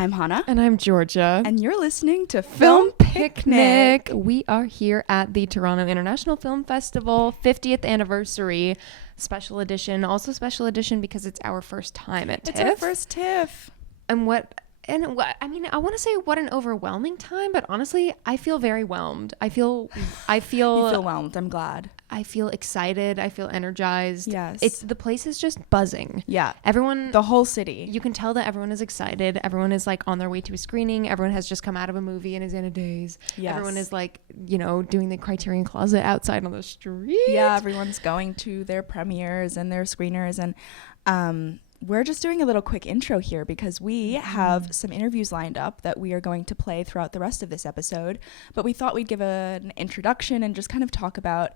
I'm Hana. And I'm Georgia. And you're listening to Film Picnic. We are here at the Toronto International Film Festival 50th anniversary special edition. Also special edition because it's our first time at TIFF. It's our first TIFF. I want to say what an overwhelming time, but honestly, I feel very whelmed. I feel You feel whelmed. I'm glad. I feel excited. I feel energized. Yes. The place is just buzzing. Yeah. Everyone, the whole city. You can tell that everyone is excited. Everyone is like on their way to a screening. Everyone has just come out of a movie and is in a daze. Yes. Everyone is like, doing the Criterion Closet outside on the street. Yeah, everyone's going to their premieres and their screeners, and we're just doing a little quick intro here because we have some interviews lined up that we are going to play throughout the rest of this episode, but we thought we'd give an introduction and just kind of talk about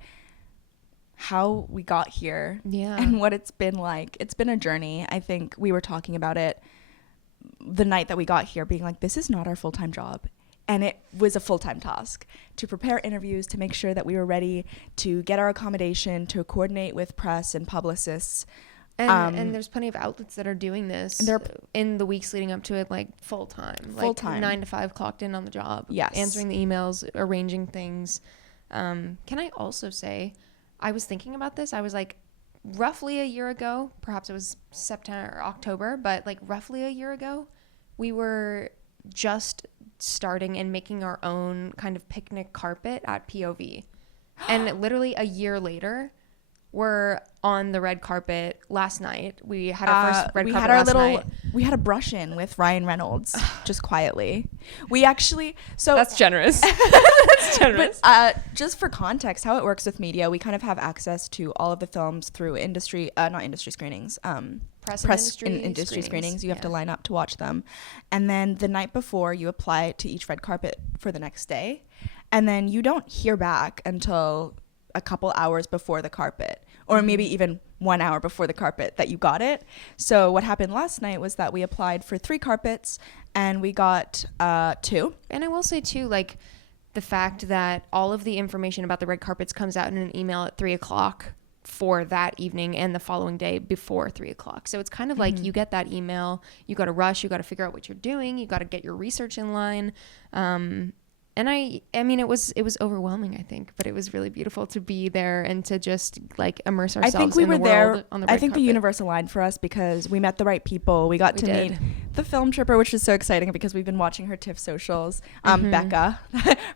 how we got here and what it's been like. It's been a journey. I think we were talking about it the night that we got here, being like, this is not our full-time job. And it was a full-time task to prepare interviews, to make sure that we were ready to get our accommodation, to coordinate with press and publicists. And there's plenty of outlets that are doing this in the weeks leading up to it, like full-time. 9 to 5 clocked in on the job. Yes. Answering the emails, arranging things. Can I also say, I was thinking about this. I was like, roughly a year ago, perhaps it was September or October, but like roughly a year ago, we were just starting and making our own kind of picnic carpet at POV. And literally a year later, we're on the red carpet last night. We had our first red carpet last night. We had a brush-in with Ryan Reynolds, just quietly. We actually... So that's generous. That's generous. But, just for context, how it works with media, we kind of have access to all of the films through not industry screenings. Press and industry screenings. You have to line up to watch them. And then the night before, you apply to each red carpet for the next day. And then you don't hear back until a couple hours before the carpet, or maybe even 1 hour before the carpet that you got it. So what happened last night was that we applied for 3 carpets and we got 2. And I will say too, like the fact that all of the information about the red carpets comes out in an email at 3:00 for that evening and the following day before 3:00. So it's kind of like you get that email, you got to rush, you got to figure out what you're doing, you got to get your research in line. And I mean, it was overwhelming, I think, but it was really beautiful to be there and to just like immerse ourselves. I think we in were the there. World on the red I think carpet. the universe aligned for us because we met the right people. We got to meet the film tripper, which is so exciting because we've been watching her TIFF socials. Becca,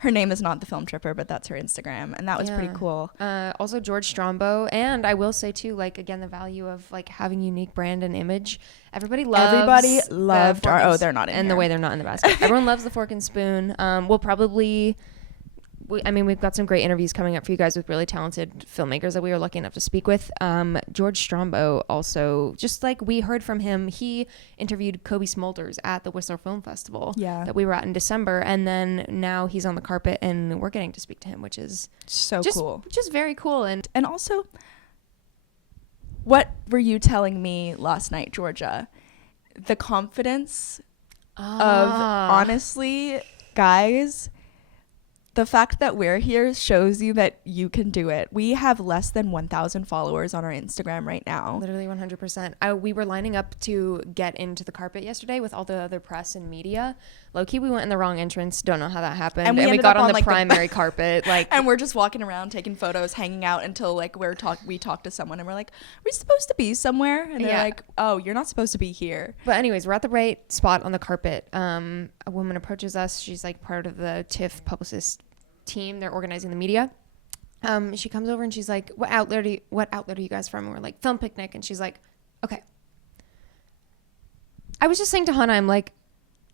her name is not the film tripper, but that's her Instagram, and that was pretty cool. Also George Strombo, and I will say too, like again, the value of like having unique brand and image. Everybody loved our. They're not in and here. The way they're not in the basket. Everyone loves the fork and spoon. We'll probably. We've got some great interviews coming up for you guys with really talented filmmakers that we were lucky enough to speak with. George Strombo also, just like we heard from him, he interviewed Kobe Smulders at the Whistler Film Festival that we were at in December. And then now he's on the carpet and we're getting to speak to him, which is so cool. Just very cool. And also, what were you telling me last night, Georgia? The confidence of, honestly, guys... The fact that we're here shows you that you can do it. We have less than 1,000 followers on our Instagram right now. Literally 100%. We were lining up to get into the carpet yesterday with all the other press and media. Low-key, we went in the wrong entrance. Don't know how that happened. And we got on the primary carpet. And we're just walking around, taking photos, hanging out until like we talk to someone and we're like, are we supposed to be somewhere? And they're like, oh, you're not supposed to be here. But anyways, we're at the right spot on the carpet. A woman approaches us. She's like part of the TIFF publicist team. They're organizing the media. She comes over and she's like, what outlet are you guys from? And we're like, Film Picnic. And she's like, okay. I was just saying to Hana, I'm like,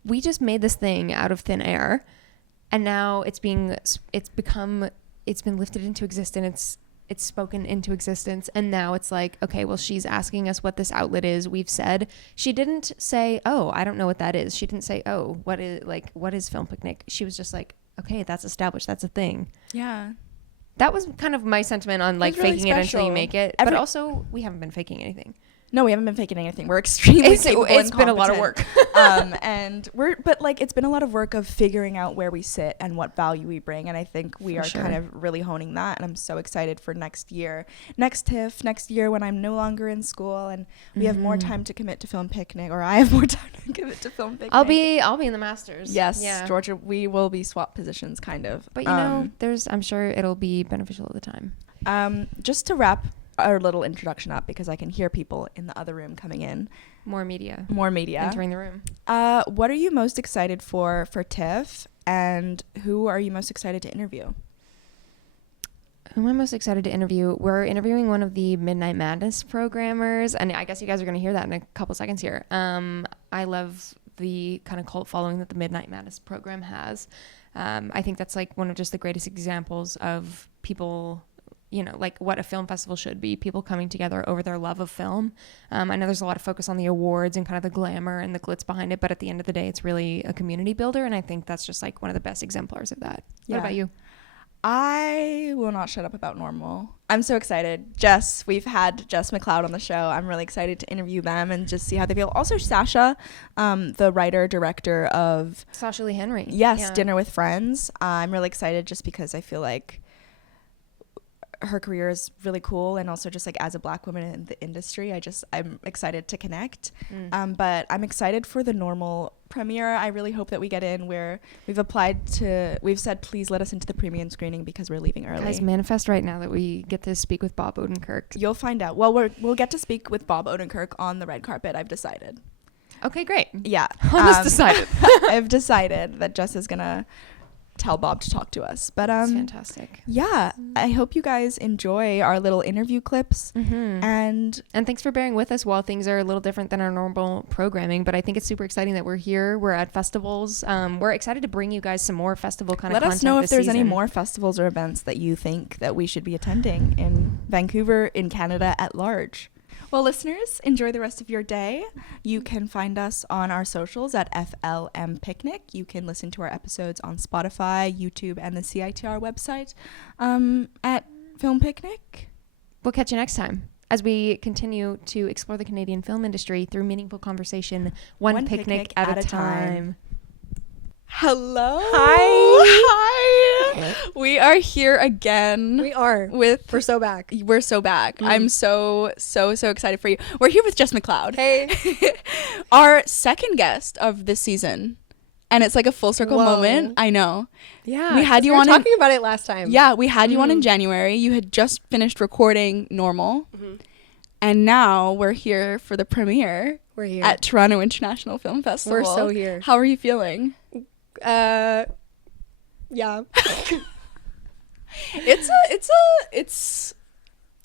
we just made this thing out of thin air and now it's been lifted into existence. It's spoken into existence. And now it's like, okay, well, she's asking us what this outlet is. We've said, she didn't say, oh, I don't know what that is. She didn't say, oh, what is Film Picnic? She was just like, okay, that's established. That's a thing. Yeah. That was kind of my sentiment on like really faking special. it until you make it. But also, we haven't been faking anything. No, we haven't been faking anything. We're extremely capable and it's been a lot of competent. work. And but like it's been a lot of work of figuring out where we sit and what value we bring, and I think we are kind of really honing that, and I'm so excited for next year, next TIFF, next year when I'm no longer in school and we have more time to commit to Film Picnic, or I have more time to commit to Film Picnic. I'll be in the masters. Yes, yeah. Georgia, we will be swap positions kind of. But you know, I'm sure it'll be beneficial at the time. Just to wrap our little introduction up, because I can hear people in the other room coming in. More media Entering the room. What are you most excited for TIFF, and who are you most excited to interview? Who am I most excited to interview? We're interviewing one of the Midnight Madness programmers, and I guess you guys are going to hear that in a couple seconds here. I love the kind of cult following that the Midnight Madness program has. I think that's like one of just the greatest examples of people, you know, like what a film festival should be, people coming together over their love of film. I know there's a lot of focus on the awards and kind of the glamour and the glitz behind it, but at the end of the day, it's really a community builder, and I think that's just like one of the best exemplars of that. Yeah. What about you? I will not shut up about Normal. I'm so excited. Jess, we've had Jess McLeod on the show. I'm really excited to interview them and just see how they feel. Also, Sasha, the writer, director of... Sasha Leigh Henry. Yes, yeah. Dinner with Friends. I'm really excited just because I feel like her career is really cool, and also just like as a Black woman in the industry, I'm excited to connect. But I'm excited for the Normal premiere. I really hope that we get in. Where we've said please let us into the premium screening because we're leaving early. Guys, manifest right now that we get to speak with Bob Odenkirk. You'll find out. Well, we'll get to speak with Bob Odenkirk on the red carpet. I've decided. Okay, great. Yeah, almost decided. I've decided that Jess is gonna tell Bob to talk to us. But That's fantastic. Yeah, I hope you guys enjoy our little interview clips. And thanks for bearing with us while things are a little different than our normal programming, but I think it's super exciting that we're here. We're at festivals. We're excited to bring you guys some more festival kind of content. Let us know if there's season. any more festivals or events that you think that we should be attending in Vancouver, in Canada at large. Well, listeners, enjoy the rest of your day. You can find us on our socials at FLM Picnic. You can listen to our episodes on Spotify, YouTube, and the CiTR website at Film Picnic. We'll catch you next time as we continue to explore the Canadian film industry through meaningful conversation, one picnic at a time. Hello. Hi. We are here again. We are. We're so back. We're so back. I'm so excited for you. We're here with Jess McLeod. Hey. Our second guest of this season. And it's like a full circle moment. I know. Yeah. We had you were on talking about it last time. Yeah, we had you on in January. You had just finished recording Normal. And now we're here for the premiere. We're here at Toronto International Film Festival. We're so here. How are you feeling? Yeah. It's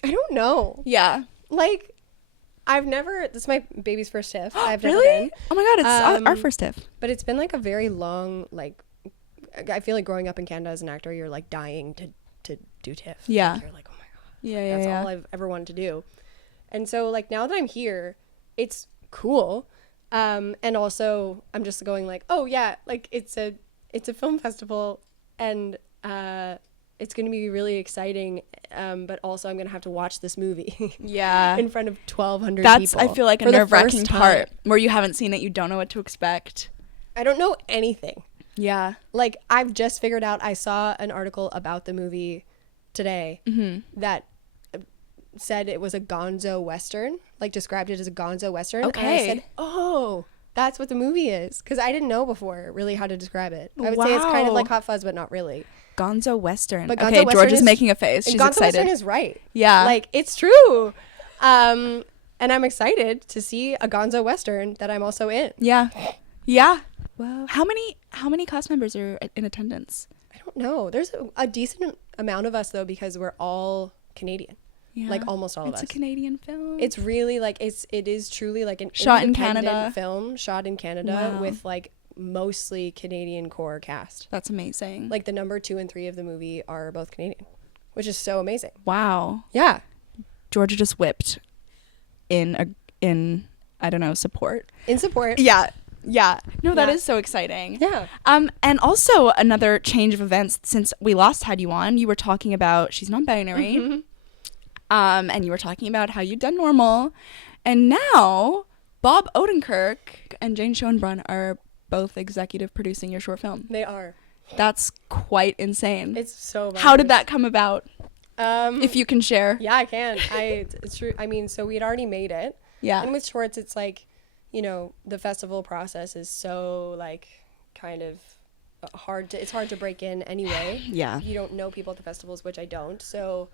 I don't know. yeah. Like, this is my baby's first TIFF. I've never Really? been. Oh my god, it's our first TIFF. But it's been like a very long, like, I feel like growing up in Canada as an actor, you're like dying to do TIFF. Yeah. Like, you're like, oh my god. Yeah, That's all I've ever wanted to do. And so like now that I'm here, it's cool. And also I'm just going like, oh yeah, like it's a film festival, and it's going to be really exciting. But also I'm going to have to watch this movie Yeah. in front of 1,200 That's, people. I feel like, a for the nerve-wracking first time. part where you haven't seen it, you don't know what to expect. I don't know anything. Yeah. Like, I've just figured out, I saw an article about the movie today that said it was a gonzo western, like described it as a gonzo western. Okay. And I said, oh, that's what the movie is. Because I didn't know before really how to describe it. I would say it's kind of like Hot Fuzz, but not really. Gonzo Western. But Gonzo okay, Western George is making a face. She's Gonzo excited. Western is right. Yeah. Like, it's true. And I'm excited to see a gonzo western that I'm also in. Yeah. Yeah. Well, how many cast members are in attendance? I don't know. There's a decent amount of us, though, because we're all Canadian. Yeah. Like almost all of us. It's a Canadian film. It's really like it is truly like an Shot in independent Canada. film shot in Canada Wow. with like mostly Canadian core cast. That's amazing. Like the number 2 and 3 of the movie are both Canadian, which is so amazing. wow. Yeah. Georgia just whipped in I don't know, support. In support. Yeah. Yeah. No, that Yeah. is so exciting. Yeah. And also another change of events since we last had you on. You were talking about she's non-binary. And you were talking about how you've done Normal, And now Bob Odenkirk and Jane Schoenbrunn are both executive producing your short film. They are. That's quite insane. It's so How did that come about? If If you can share. Yeah, I can. It's true. I mean, so we had already made it. Yeah. And with shorts, it's like, you know, the festival process is so like kind of it's hard to break in anyway. Yeah. You don't know people at the festivals, which I don't. So,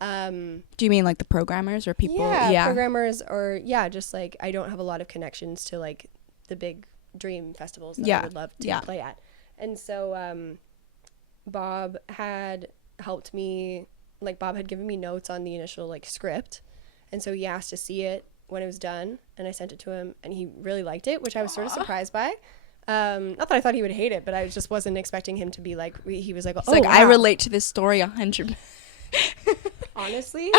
Do you mean like the programmers or people? yeah, programmers or just like I don't have a lot of connections to like the big dream festivals that I would love to play at. And so Bob had helped me, like Bob had given me notes on the initial like script. And so he asked to see it when it was done, and I sent it to him, and he really liked it, which I was sort of surprised by. Not that I thought he would hate it, but I just wasn't expecting him to be like, he was like, oh, like, wow. I relate to this story 100. Honestly,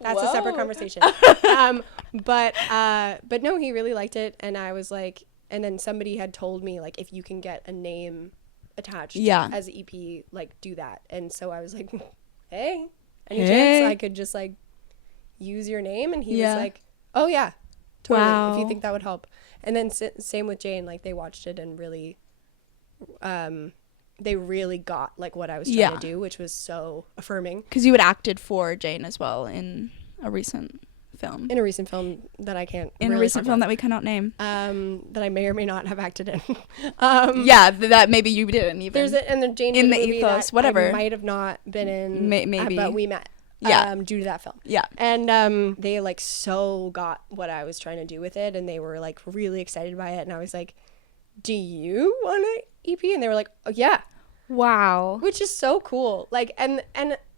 that's a separate conversation. But no, he really liked it, and I was like, and then somebody had told me like, if you can get a name attached as an EP, like do that. And so I was like, hey, any chance I could just like use your name? And he was like, oh yeah, totally. Wow. If you think that would help. And then same with Jane, like they watched it and really, they really got like what I was trying to do, which was so affirming. Because you had acted for Jane as well in a recent film. In a recent film that I can't. In really a recent talk film about. that we cannot name. That I may or may not have acted in. That maybe you didn't even. There's and the Jane in the movie ethos, that whatever. I might have not been in. Maybe. But we met. Due to that film. Yeah. And they like so got what I was trying to do with it, and they were like really excited by it, and I was like, do you want an EP? And they were like, oh yeah. Wow. Which is so cool. Like, and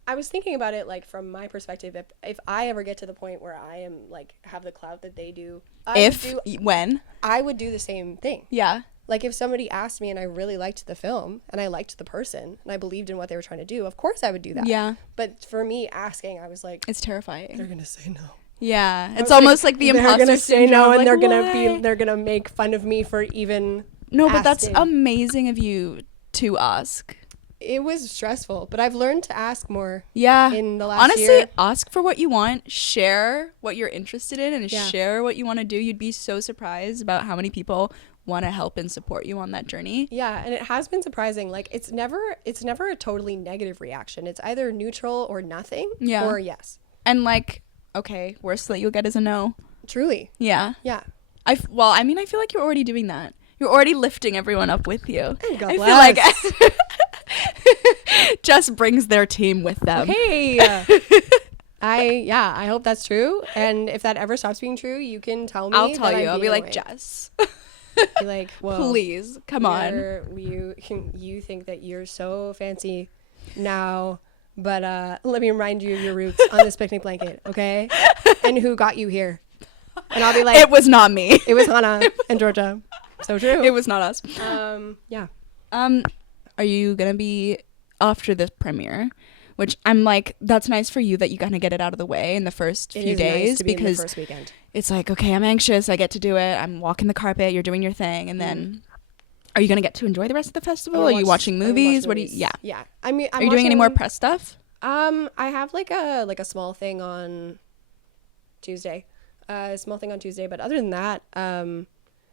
I was thinking about it like from my perspective, if I ever get to the point where I am like have the clout that they do, when I would do the same thing. Yeah. Like if somebody asked me and I really liked the film and I liked the person and I believed in what they were trying to do, of course I would do that. Yeah. But for me asking, I was like, It's terrifying. they're gonna say no. Yeah. It's almost like the imposter they're gonna say no, and like, they're gonna make fun of me for even. No, but that's asking. amazing of you to ask. It was stressful, but I've learned to ask more. Yeah. In the last Honestly, year. ask for what you want, share what you're interested in, and Yeah. share what you want to do. You'd be so surprised about how many people want to help and support you on that journey. Yeah, and it has been surprising. Like it's never a totally negative reaction. It's either neutral or nothing. Yeah. Or yes. And like, okay, worst that you'll get is a no. Truly. Yeah. Yeah. I feel like you're already doing that. You're already lifting everyone up with you. God I bless. feel like Jess brings their team with them. Hey. I hope that's true. And if that ever stops being true, you can tell me. I'll tell that you. I'm I'll be being like, annoying. Jess, Be like, whoa. please, come on. You think that you're so fancy now, but let me remind you of your roots on this picnic blanket, okay? And who got you here? And I'll be like, It was not me. it was Hana and Georgia. So true. It was not us. Yeah. Are you gonna be after this premiere? Which I'm like, that's nice for you that you kind of get it out of the way in the first few days, nice to be in the because first weekend. it's like, okay, I'm anxious. I get to do it. I'm walking the carpet. You're doing your thing, and then are you gonna get to enjoy the rest of the festival? Are you watching movies? What do you? Yeah. Yeah. I mean, Are you doing any more press stuff? I have like a small thing on Tuesday. But other than that,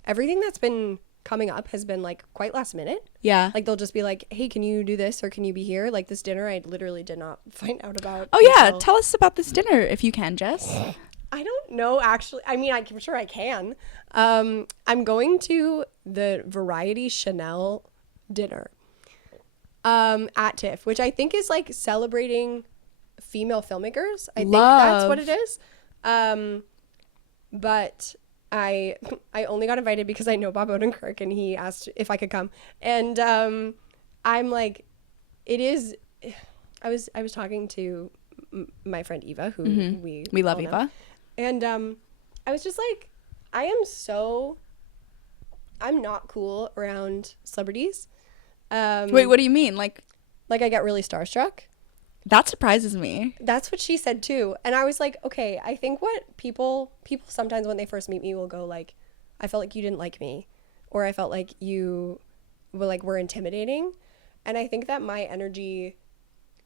everything that's been coming up has been like quite last minute. Yeah. Like they'll just be like, hey, can you do this or can you be here? Like this dinner I literally did not find out about. Oh yeah, until- tell us about this dinner if you can, Jess. I don't know actually. I mean, I'm sure I can. I'm going to the Variety Chanel dinner at TIFF, which I think is like celebrating female filmmakers. I think that's what it is. But I only got invited because I know Bob Odenkirk and he asked if I could come. And I'm like, it is. I was talking to my friend Eva, who we love all know. Eva, and I was just like, I'm not cool around celebrities. Wait, what do you mean? Like I get really starstruck. that surprises me. That's what she said too. And I was like, okay, I think what people sometimes when they first meet me will go like, I felt like you didn't like me, or I felt like you were intimidating. And I think that my energy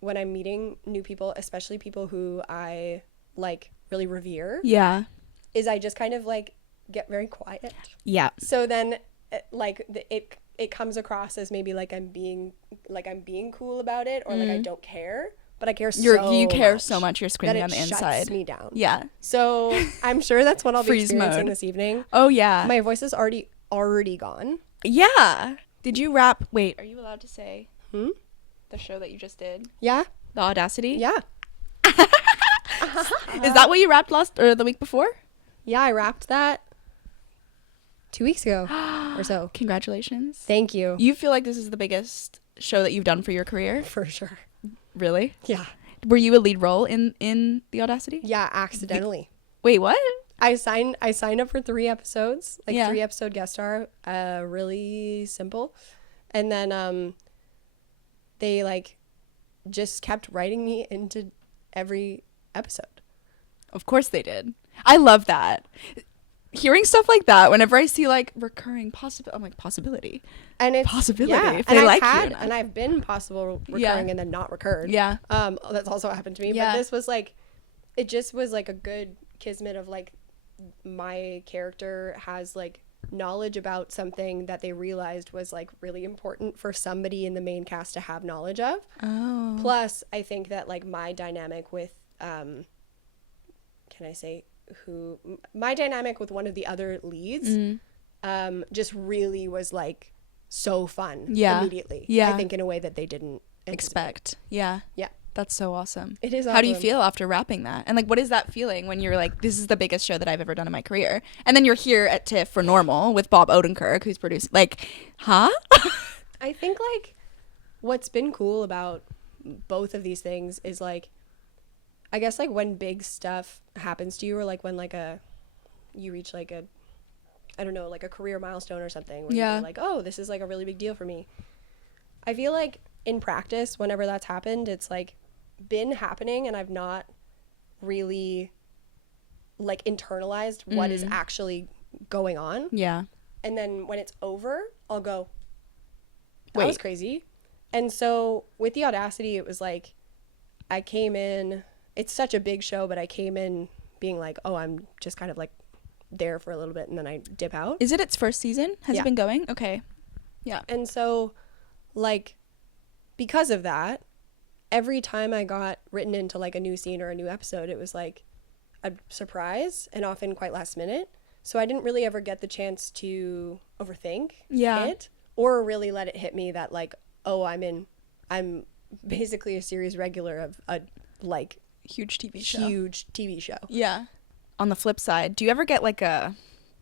when I'm meeting new people, especially people who I like really revere, Yeah. is I just kind of like get very quiet. Yeah. So then like it comes across as maybe like I'm being cool about it, or like I don't care, but I care You care much so much, you're screaming on the that it inside. shuts me down. Yeah. So I'm sure that's what I'll be Freeze experiencing mode. this evening. Oh yeah. My voice is already gone. Yeah. Did you rap? Wait, are you allowed to say Hmm? the show that you just did? Yeah. The Audacity? Yeah. Is that what you rapped last or the week before? Yeah, I wrapped that 2 weeks ago or so. Congratulations. Thank you. You feel like this is the biggest show that you've done for your career? For sure. Really? Yeah. Were you a lead role in The Audacity? Yeah, accidentally. Wait, what? I signed up for 3 episodes, like Yeah. 3-episode guest star, really simple. And then they like just kept writing me into every episode. Of course they did. I love that. Hearing stuff like that, whenever I see like recurring I'm like, possibility. And it's Possibility, Yeah. if and they I've like you had, enough. and I've been possible recurring Yeah. and then not recurred. Yeah. That's also happened to me. Yeah. But this was like, it just was like a good kismet of like, my character has like knowledge about something that they realized was like really important for somebody in the main cast to have knowledge of. Oh. Plus, I think that like my dynamic with, can I say my dynamic with one of the other leads, just really was like so fun. Yeah. Immediately. Yeah. I think in a way that they didn't Expect. Yeah. Yeah. That's so awesome. It is How do you awesome. feel after wrapping that? And like, what is that feeling when you're like, this is the biggest show that I've ever done in my career? And then you're here at TIFF for Normal with Bob Odenkirk, who's produced, like, huh? I think like what's been cool about both of these things is like, I guess like when big stuff happens to you, or like when like you reach like a, I don't know, like a career milestone or something where Yeah. you're like, oh, this is like a really big deal for me. I feel like in practice, whenever that's happened, it's like been happening and I've not really like internalized what is actually going on. Yeah. And then when it's over, I'll go, that Wait. was crazy. And so with The Audacity, it was like, I came in, it's such a big show, but I came in being like, oh, I'm just kind of like there for a little bit and then I dip out. Is it its first season? Has Yeah. it been going? Okay. Yeah. And so like, because of that, every time I got written into like a new scene or a new episode, it was like a surprise and often quite last minute. So I didn't really ever get the chance to overthink it or really let it hit me that like, oh, I'm basically a series regular of a like Huge TV show. huge TV show. Yeah. On the flip side, do you ever get like a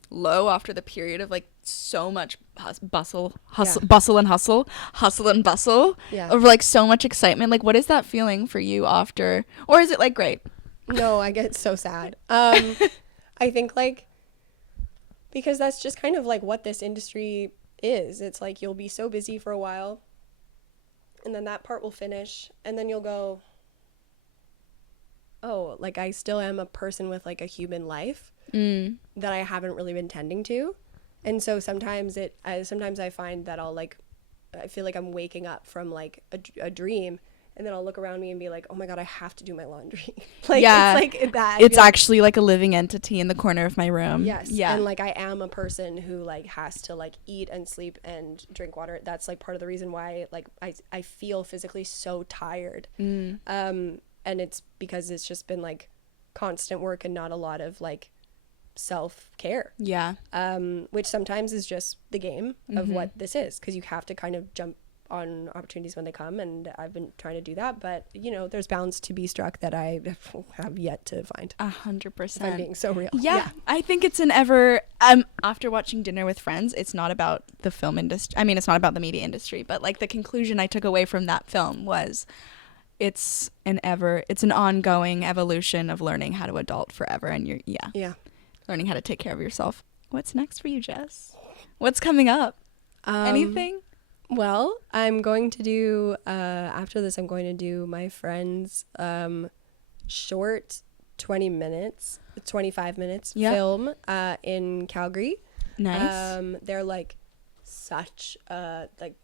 low after the period of like so much bustle and bustle Yeah. of like so much excitement? Like, what is that feeling for you after, or is it like great? No, I get so sad. I think like, because that's just kind of like what this industry is. It's like you'll be so busy for a while and then that part will finish and then you'll go, oh, like I still am a person with like a human life that I haven't really been tending to. And so sometimes I find that I feel like I'm waking up from like a dream, and then I'll look around me and be like, oh my God, I have to do my laundry. Like, Yeah. it's like that. It's actually like a living entity in the corner of my room. Yes. Yeah. And like I am a person who like has to like eat and sleep and drink water. That's like part of the reason why like I feel physically so tired. And it's because it's just been like constant work and not a lot of like self-care. Yeah. Which sometimes is just the game of what this is, because you have to kind of jump on opportunities when they come, and I've been trying to do that, but you know, there's bounds to be struck that I have yet to find. 100%. If I'm being so real. Yeah, I think it's an after watching Dinner with Friends, it's not about the film industry. I mean, it's not about the media industry, but like the conclusion I took away from that film was it's an ongoing evolution of learning how to adult forever, and you're learning how to take care of yourself. What's next for you, Jess? What's coming up? Anything? Well, I'm going to do after this I'm going to do my friend's short 25 minutes film in Calgary. Nice. They're like such like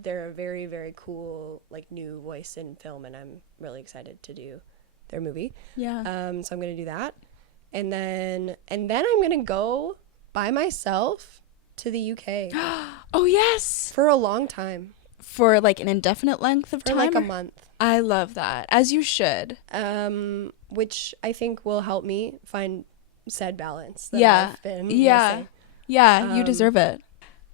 they're a very, very cool like new voice in film, and I'm really excited to do their movie. Yeah. So I'm going to do that. and then I'm gonna go by myself to the UK Oh, yes. for a long time, For like an indefinite length of for time? like a month. I love that. As you should. Which I think will help me find said balance that Yeah. I've been Yeah. missing. Yeah, you deserve it.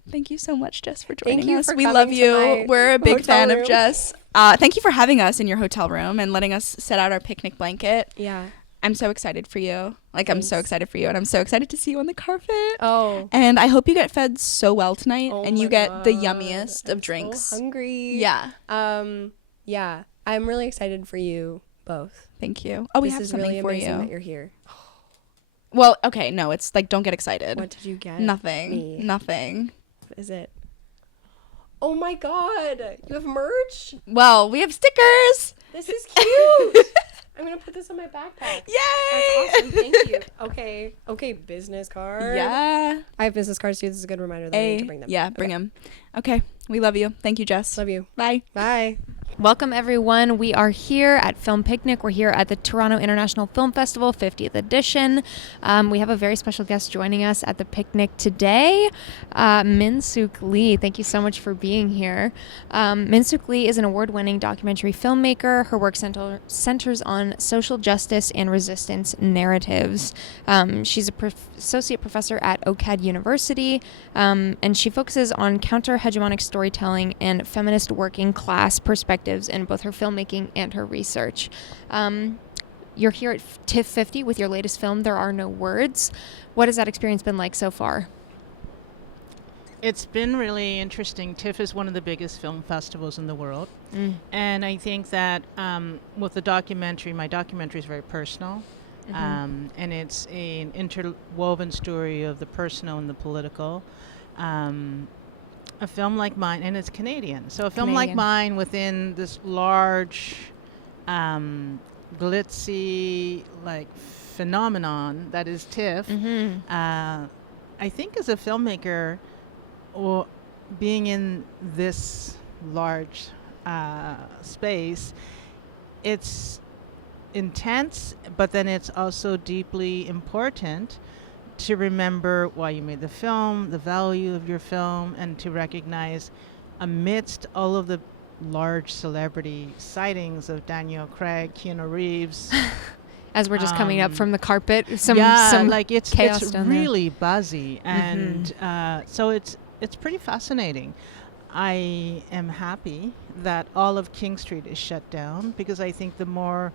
Thank you so much, Jess, for joining Thank you us. for We coming love to you. my We're a big hotel fan of room. Jess. Thank you for having us in your hotel room and letting us set out our picnic blanket. Yeah. I'm so excited for you. Like, I'm so Thanks. excited for you, and I'm so excited to see you on the carpet. Oh. And I hope you get fed so well tonight, Oh and you my get the God. yummiest of I'm drinks. So hungry. Yeah. Yeah. I'm really excited for you both. Thank you. Oh, we This have is something really for amazing that you. you're here. Well, okay, no, it's like, don't get excited. What did you get? Nothing. Me? Nothing. What is it? Oh my God! You have merch? Well, we have stickers. This is cute. I'm gonna put this on my backpack. Yay! That's awesome. Thank you. Okay. Business card. Yeah. I have business cards too. This is a good reminder that I need to bring them. Yeah, bring them. Okay. We love you. Thank you, Jess. Love you. Bye. Bye. Welcome, everyone. We are here at Film Picnic. We're here at the Toronto International Film Festival 50th edition. We have a very special guest joining us at the picnic today, Min Sook Lee. Thank you so much for being here. Min Sook Lee is an award-winning documentary filmmaker. Her work centers on social justice and resistance narratives. She's a associate professor at OCAD University, and she focuses on counter-hegemonic storytelling and feminist working class perspectives in both her filmmaking and her research. You're here at TIFF 50 with your latest film, There Are No Words. What has that experience been like so far? It's been really interesting. TIFF is one of the biggest film festivals in the world. And I think that with the documentary, my documentary is very personal. And it's an interwoven story of the personal and the political. A film like mine, and it's Canadian. So a film like mine within this large, glitzy, like phenomenon that is TIFF, I think as a filmmaker, or being in this large space, it's intense, but then it's also deeply important to remember why you made the film, the value of your film, and to recognize amidst all of the large celebrity sightings of Daniel Craig, Keanu Reeves. As we're just coming up from the carpet, some like it's chaos down there. really buzzy, and so it's pretty fascinating. I am happy that all of King Street is shut down, because I think the more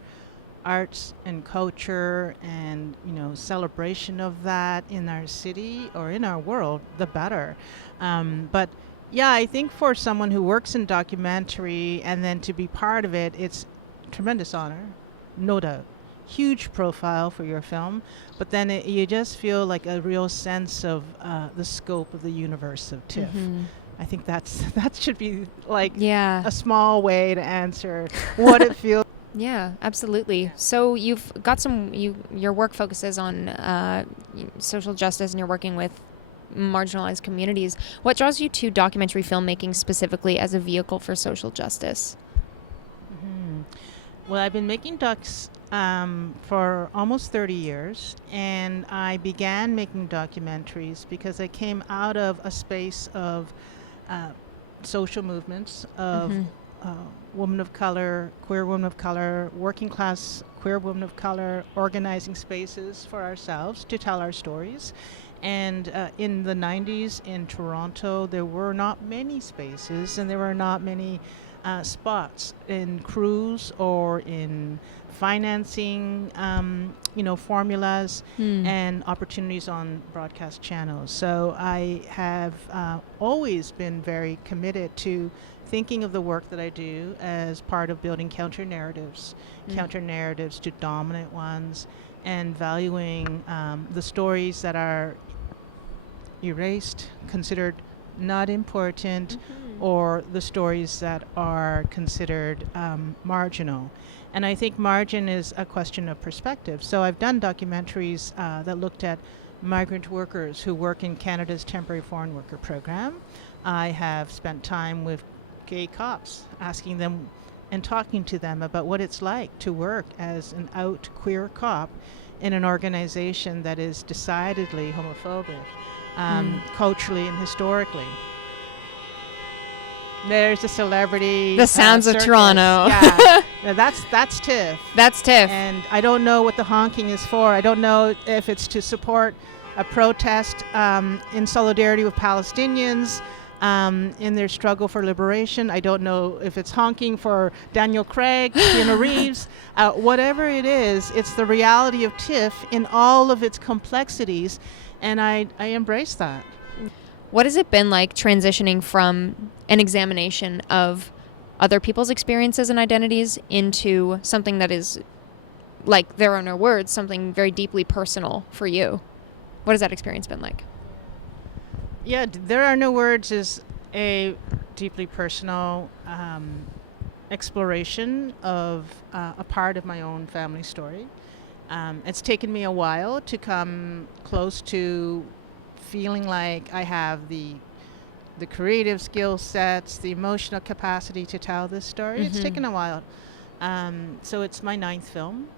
arts and culture and celebration of that in our city or in our world, the better. But yeah, I think for someone who works in documentary and then to be part of it, it's tremendous honor, no doubt. Huge profile for your film, but then you just feel like a real sense of the scope of the universe of TIFF. I think that should be like a small way to answer what it feels. Yeah, absolutely. So you've got your work focuses on social justice, and you're working with marginalized communities. What draws you to documentary filmmaking specifically as a vehicle for social justice? Well, I've been making docs for almost 30 years, and I began making documentaries because I came out of a space of social movements of women of color, queer women of color, working class queer women of color, organizing spaces for ourselves to tell our stories. And in the 90s in Toronto, there were not many spaces, and there were not many spots in crews or in financing, formulas and opportunities on broadcast channels. So I have always been very committed to thinking of the work that I do as part of building counter narratives to dominant ones, and valuing the stories that are erased, considered not important, or the stories that are considered marginal. And I think margin is a question of perspective. So I've done documentaries that looked at migrant workers who work in Canada's temporary foreign worker program. I have spent time with gay cops, asking them and talking to them about what it's like to work as an out queer cop in an organization that is decidedly homophobic, culturally and historically. There's a celebrity. The sounds of circus. Toronto. Yeah, now that's TIFF. That's TIFF. And I don't know what the honking is for. I don't know if it's to support a protest in solidarity with Palestinians in their struggle for liberation. I don't know if it's honking for Daniel Craig, Keanu Reeves. Whatever it is, it's the reality of TIFF in all of its complexities, and I embrace that. What has it been like transitioning from an examination of other people's experiences and identities into something that is, like, there are no words, something very deeply personal for you? What has that experience been like? Yeah, There Are No Words is a deeply personal exploration of a part of my own family story. It's taken me a while to come close to feeling like I have the creative skill sets, the emotional capacity to tell this story. It's taken a while. So it's my 9th film.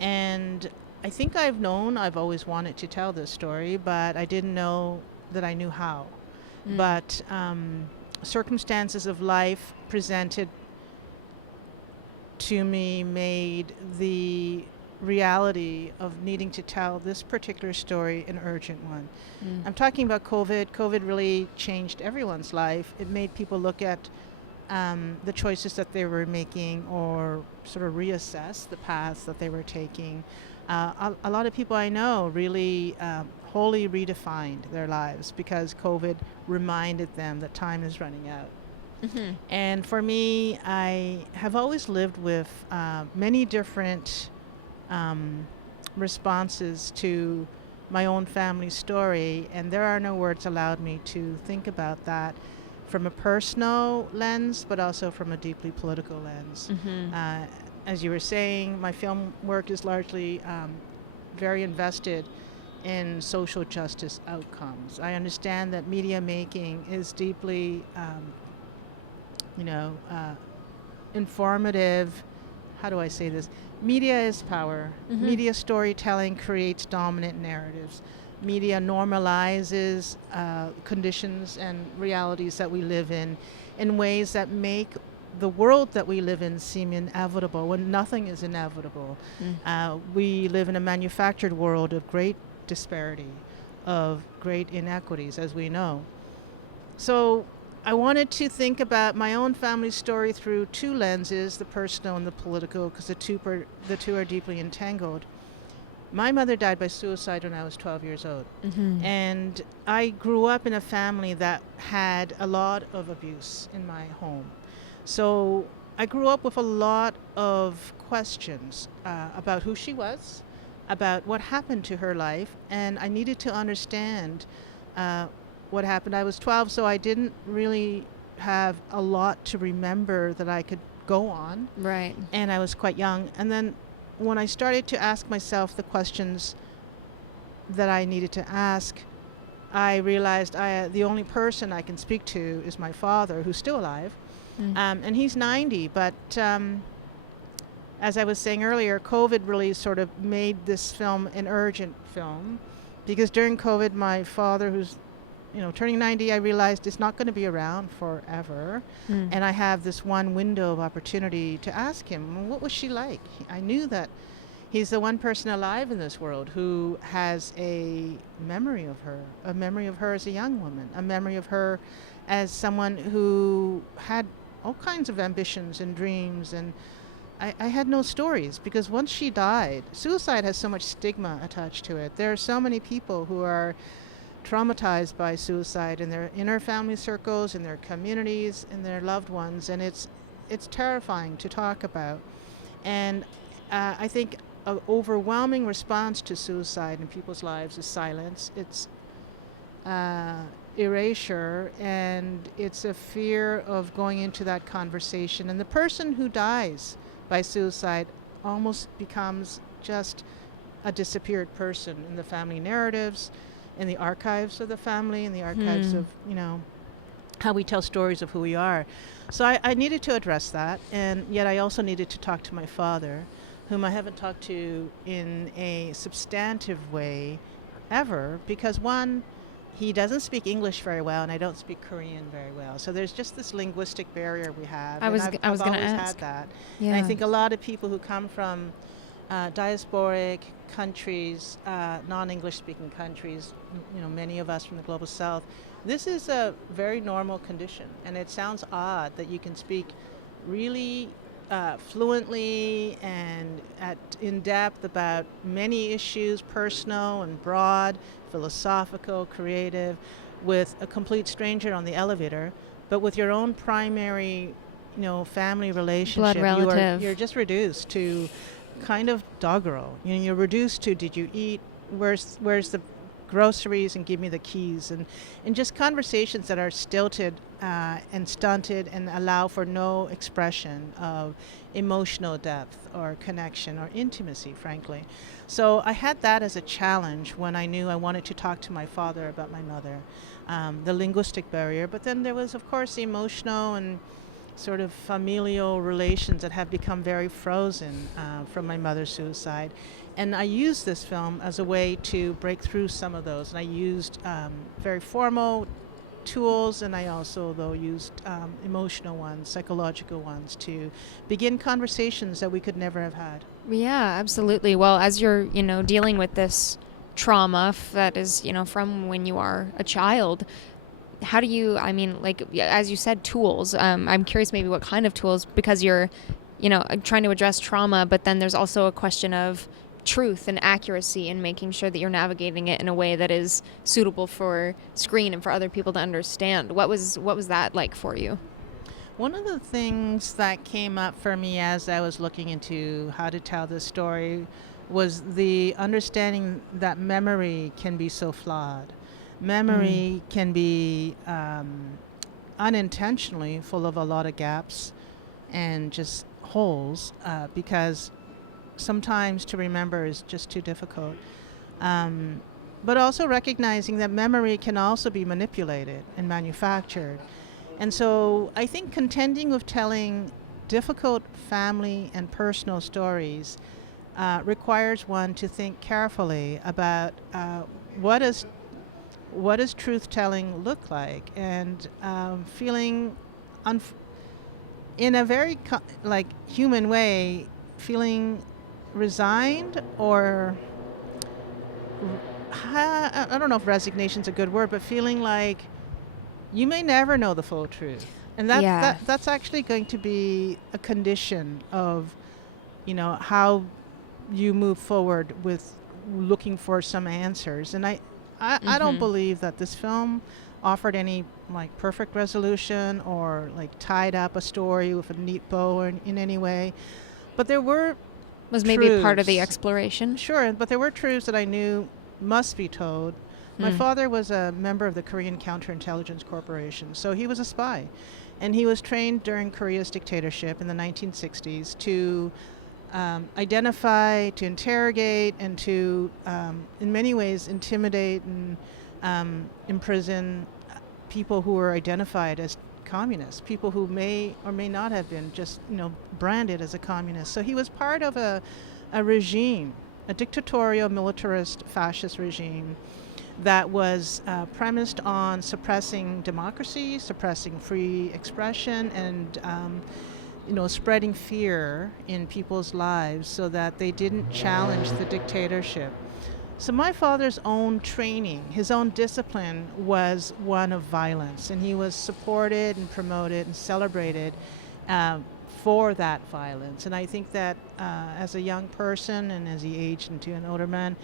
And I think I've always wanted to tell this story, but I didn't know that I knew how. But circumstances of life presented to me made the reality of needing to tell this particular story an urgent one. I'm talking about COVID. COVID really changed everyone's life. It made people look at the choices that they were making, or sort of reassess the paths that they were taking. A lot of people I know really wholly redefined their lives because COVID reminded them that time is running out. And for me, I have always lived with many different responses to my own family story, and There Are No Words allowed me to think about that from a personal lens, but also from a deeply political lens. As you were saying, my film work is largely very invested in social justice outcomes. I understand that media making is deeply, informative. How do I say this? Media is power. Media storytelling creates dominant narratives. Media normalizes conditions and realities that we live in ways that make the world that we live in seem inevitable when nothing is inevitable. We live in a manufactured world of great disparity, of great inequities, as we know. So I wanted to think about my own family story through 2 lenses, the personal and the political, because the two are deeply entangled. My mother died by suicide when I was 12 years old. And I grew up in a family that had a lot of abuse in my home. So I grew up with a lot of questions about who she was, about what happened to her life, and I needed to understand what happened. I was 12, so I didn't really have a lot to remember that I could go on. Right. And I was quite young. And then when I started to ask myself the questions that I needed to ask, I realized the only person I can speak to is my father, who's still alive. And he's 90, but as I was saying earlier, COVID really sort of made this film an urgent film, because during COVID, my father, who's turning 90, I realized is not going to be around forever. And I have this one window of opportunity to ask him, what was she like? I knew that he's the one person alive in this world who has a memory of her as a young woman, a memory of her as someone who had all kinds of ambitions and dreams. And I had no stories, because once she died, suicide has so much stigma attached to it. There are so many people who are traumatized by suicide in their family circles, in their communities, in their loved ones, and it's terrifying to talk about. And I think an overwhelming response to suicide in people's lives is silence. It's erasure, and it's a fear of going into that conversation. And the person who dies by suicide almost becomes just a disappeared person in the family narratives, in the archives of the family, in the archives of, how we tell stories of who we are. So I needed to address that, and yet I also needed to talk to my father, whom I haven't talked to in a substantive way ever, because one, he doesn't speak English very well, and I don't speak Korean very well. So there's just this linguistic barrier we have. I was I've going to always ask. had that. Yeah. And I think a lot of people who come from diasporic countries, non-English speaking countries, many of us from the global south, this is a very normal condition. And it sounds odd that you can speak really fluently and in depth about many issues, personal and broad, philosophical, creative, with a complete stranger on the elevator, but with your own primary, family relationship, Blood relative. you're just reduced to kind of doggerel. You're reduced to, did you eat? Where's the groceries, and give me the keys, and just conversations that are stilted and stunted and allow for no expression of emotional depth or connection or intimacy, frankly. So I had that as a challenge when I knew I wanted to talk to my father about my mother, the linguistic barrier, but then there was, of course, the emotional and sort of familial relations that have become very frozen from my mother's suicide. And I used this film as a way to break through some of those. And I used very formal tools, and I also, though, used emotional ones, psychological ones, to begin conversations that we could never have had. Yeah, absolutely. Well, as you're, dealing with this trauma that is, from when you are a child, how do you, as you said, tools. I'm curious maybe what kind of tools, because you're, trying to address trauma, but then there's also a question of truth and accuracy and making sure that you're navigating it in a way that is suitable for screen and for other people to understand. What was that like for you? One of the things that came up for me as I was looking into how to tell this story was the understanding that memory can be so flawed. Memory can be unintentionally full of a lot of gaps and just holes, because sometimes to remember is just too difficult. But also recognizing that memory can also be manipulated and manufactured. And so I think contending with telling difficult family and personal stories requires one to think carefully about what does truth-telling look like, and feeling in a very human way, feeling resigned, or I don't know if resignation's a good word, but feeling like you may never know the full truth. And that's actually going to be a condition of, how you move forward with looking for some answers. And I don't believe that this film offered any perfect resolution or tied up a story with a neat bow in any way. But there were maybe truths. Part of the exploration. Sure, but there were truths that I knew must be told. My father was a member of the Korean Counterintelligence Corporation, so he was a spy. And he was trained during Korea's dictatorship in the 1960s to identify, to interrogate, and to, in many ways, intimidate and imprison people who were identified as communists, people who may or may not have been just, branded as a communist. So he was part of a regime, a dictatorial, militarist, fascist regime that was premised on suppressing democracy, suppressing free expression, and spreading fear in people's lives so that they didn't challenge the dictatorship. So my father's own training, his own discipline, was one of violence, and he was supported and promoted and celebrated for that violence. And I think that as a young person and as he aged into an older man,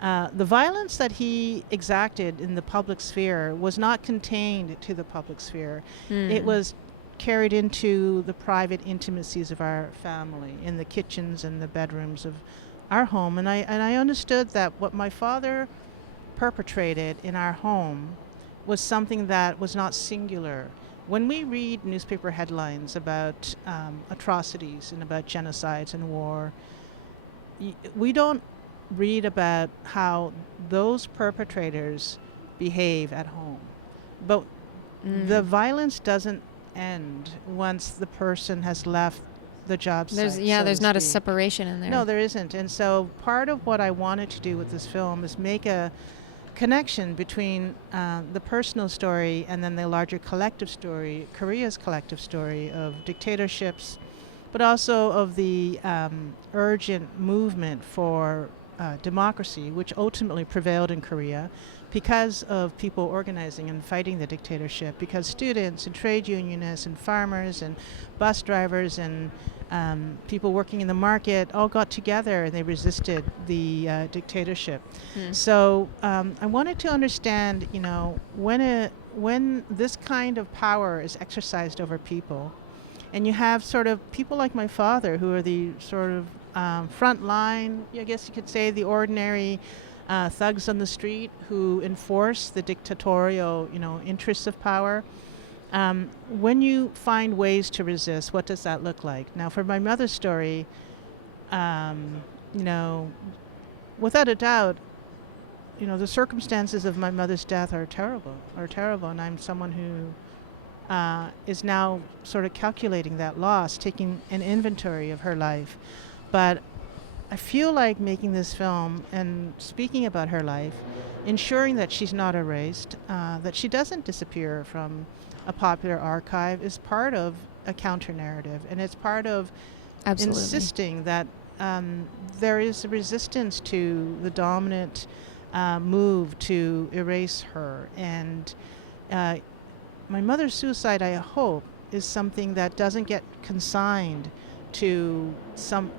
the violence that he exacted in the public sphere was not contained to the public sphere. It was carried into the private intimacies of our family, in the kitchens and the bedrooms of our home. And I understood that what my father perpetrated in our home was something that was not singular. When we read newspaper headlines about atrocities and about genocides and war, we don't read about how those perpetrators behave at home. But the violence doesn't end once the person has left the job There's site. there's not a separation in there. No, there isn't. And so part of what I wanted to do with this film is make a connection between the personal story and then the larger collective story, Korea's collective story of dictatorships, but also of the urgent movement for democracy, which ultimately prevailed in Korea because of people organizing and fighting the dictatorship, because students and trade unionists and farmers and bus drivers and people working in the market all got together and they resisted the dictatorship. So I wanted to understand, you know, when this kind of power is exercised over people, and you have sort of people like my father who are the sort of front line, I guess you could say, the ordinary thugs on the street who enforce the dictatorial, you know, interests of power. When you find ways to resist, what does that look like? Now, for my mother's story, you know, without a doubt, you know, the circumstances of my mother's death are terrible, and I'm someone who is now sort of calculating that loss, taking an inventory of her life. But I feel like making this film and speaking about her life, ensuring that she's not erased, that she doesn't disappear from a popular archive, is part of a counter-narrative. And it's part of insisting that there is a resistance to the dominant move to erase her. And my mother's suicide, I hope, is something that doesn't get consigned to some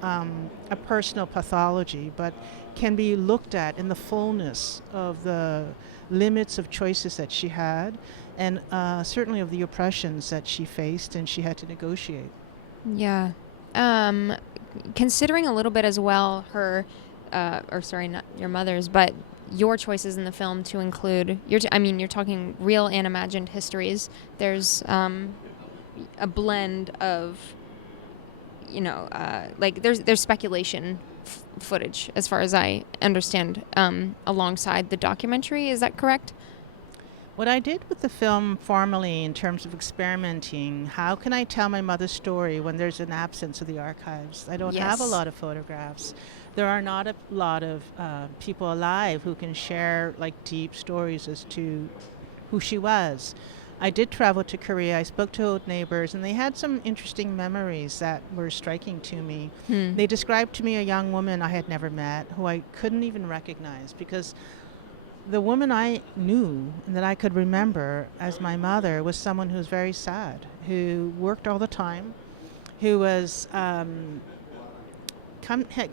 a personal pathology, but can be looked at in the fullness of the limits of choices that she had, and certainly of the oppressions that she faced and she had to negotiate. Yeah. Considering a little bit as well her, or sorry, not your mother's, but your choices in the film to include, you're talking real and imagined histories. There's a blend of, you know, like there's speculation footage, as far as I understand, alongside the documentary. Is that correct? What I did with the film formally in terms of experimenting, how can I tell my mother's story when there's an absence of the archives? I don't have a lot of photographs. There are not a lot of people alive who can share like deep stories as to who she was. I did travel to Korea. I spoke to old neighbors, and they had some interesting memories that were striking to me. They described to me a young woman I had never met, who I couldn't even recognize, because the woman I knew and that I could remember as my mother was someone who was very sad, who worked all the time, who was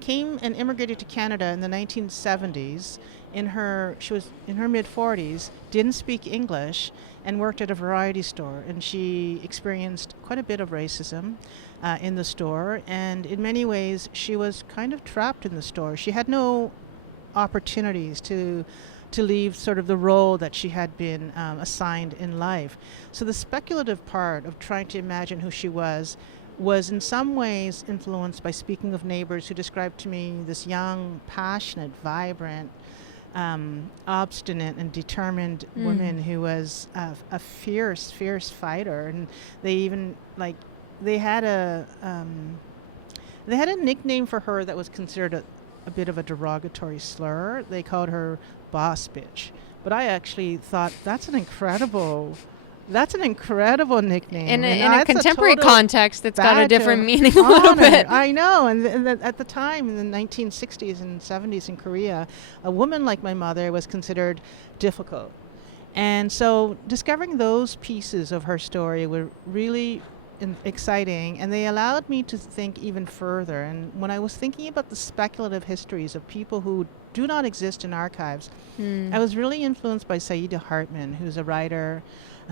came and immigrated to Canada in the 1970s. She was in her mid-40s, didn't speak English, and worked at a variety store. And she experienced quite a bit of racism in the store. And in many ways, she was kind of trapped in the store. She had no opportunities to leave sort of the role that she had been assigned in life. So the speculative part of trying to imagine who she was in some ways influenced by speaking of neighbors who described to me this young, passionate, vibrant, obstinate and determined woman who was a fierce fighter. And they even they had a nickname for her that was considered a bit of a derogatory slur. They called her boss bitch. But I actually thought that's an incredible nickname. In a contemporary context, it's got a different meaning a honor. little bit. I know. And at the time, in the 1960s and 70s in Korea, a woman like my mother was considered difficult. And so discovering those pieces of her story were really exciting, and they allowed me to think even further. And when I was thinking about the speculative histories of people who do not exist in archives, I was really influenced by Saida Hartman, who's a writer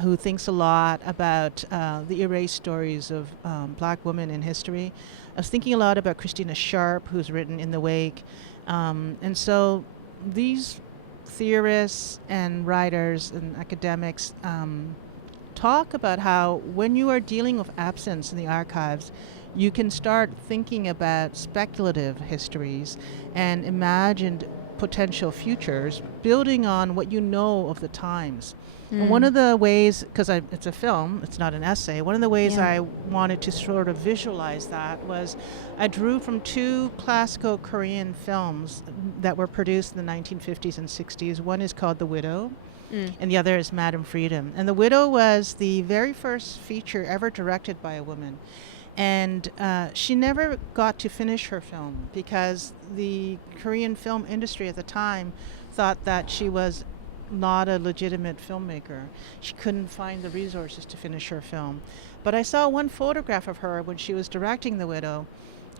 who thinks a lot about the erased stories of black women in history. I was thinking a lot about Christina Sharp, who's written In the Wake. And so these theorists and writers and academics talk about how when you are dealing with absence in the archives, you can start thinking about speculative histories and imagined potential futures, building on what you know of the times. And one of the ways, because it's a film, it's not an essay, one of the ways I wanted to sort of visualize that was I drew from 2 classical Korean films that were produced in the 1950s and 60s. One is called The Widow, and the other is Madam Freedom. And The Widow was the very first feature ever directed by a woman. And she never got to finish her film because the Korean film industry at the time thought that she was not a legitimate filmmaker. She couldn't find the resources to finish her film. But I saw one photograph of her when she was directing The Widow,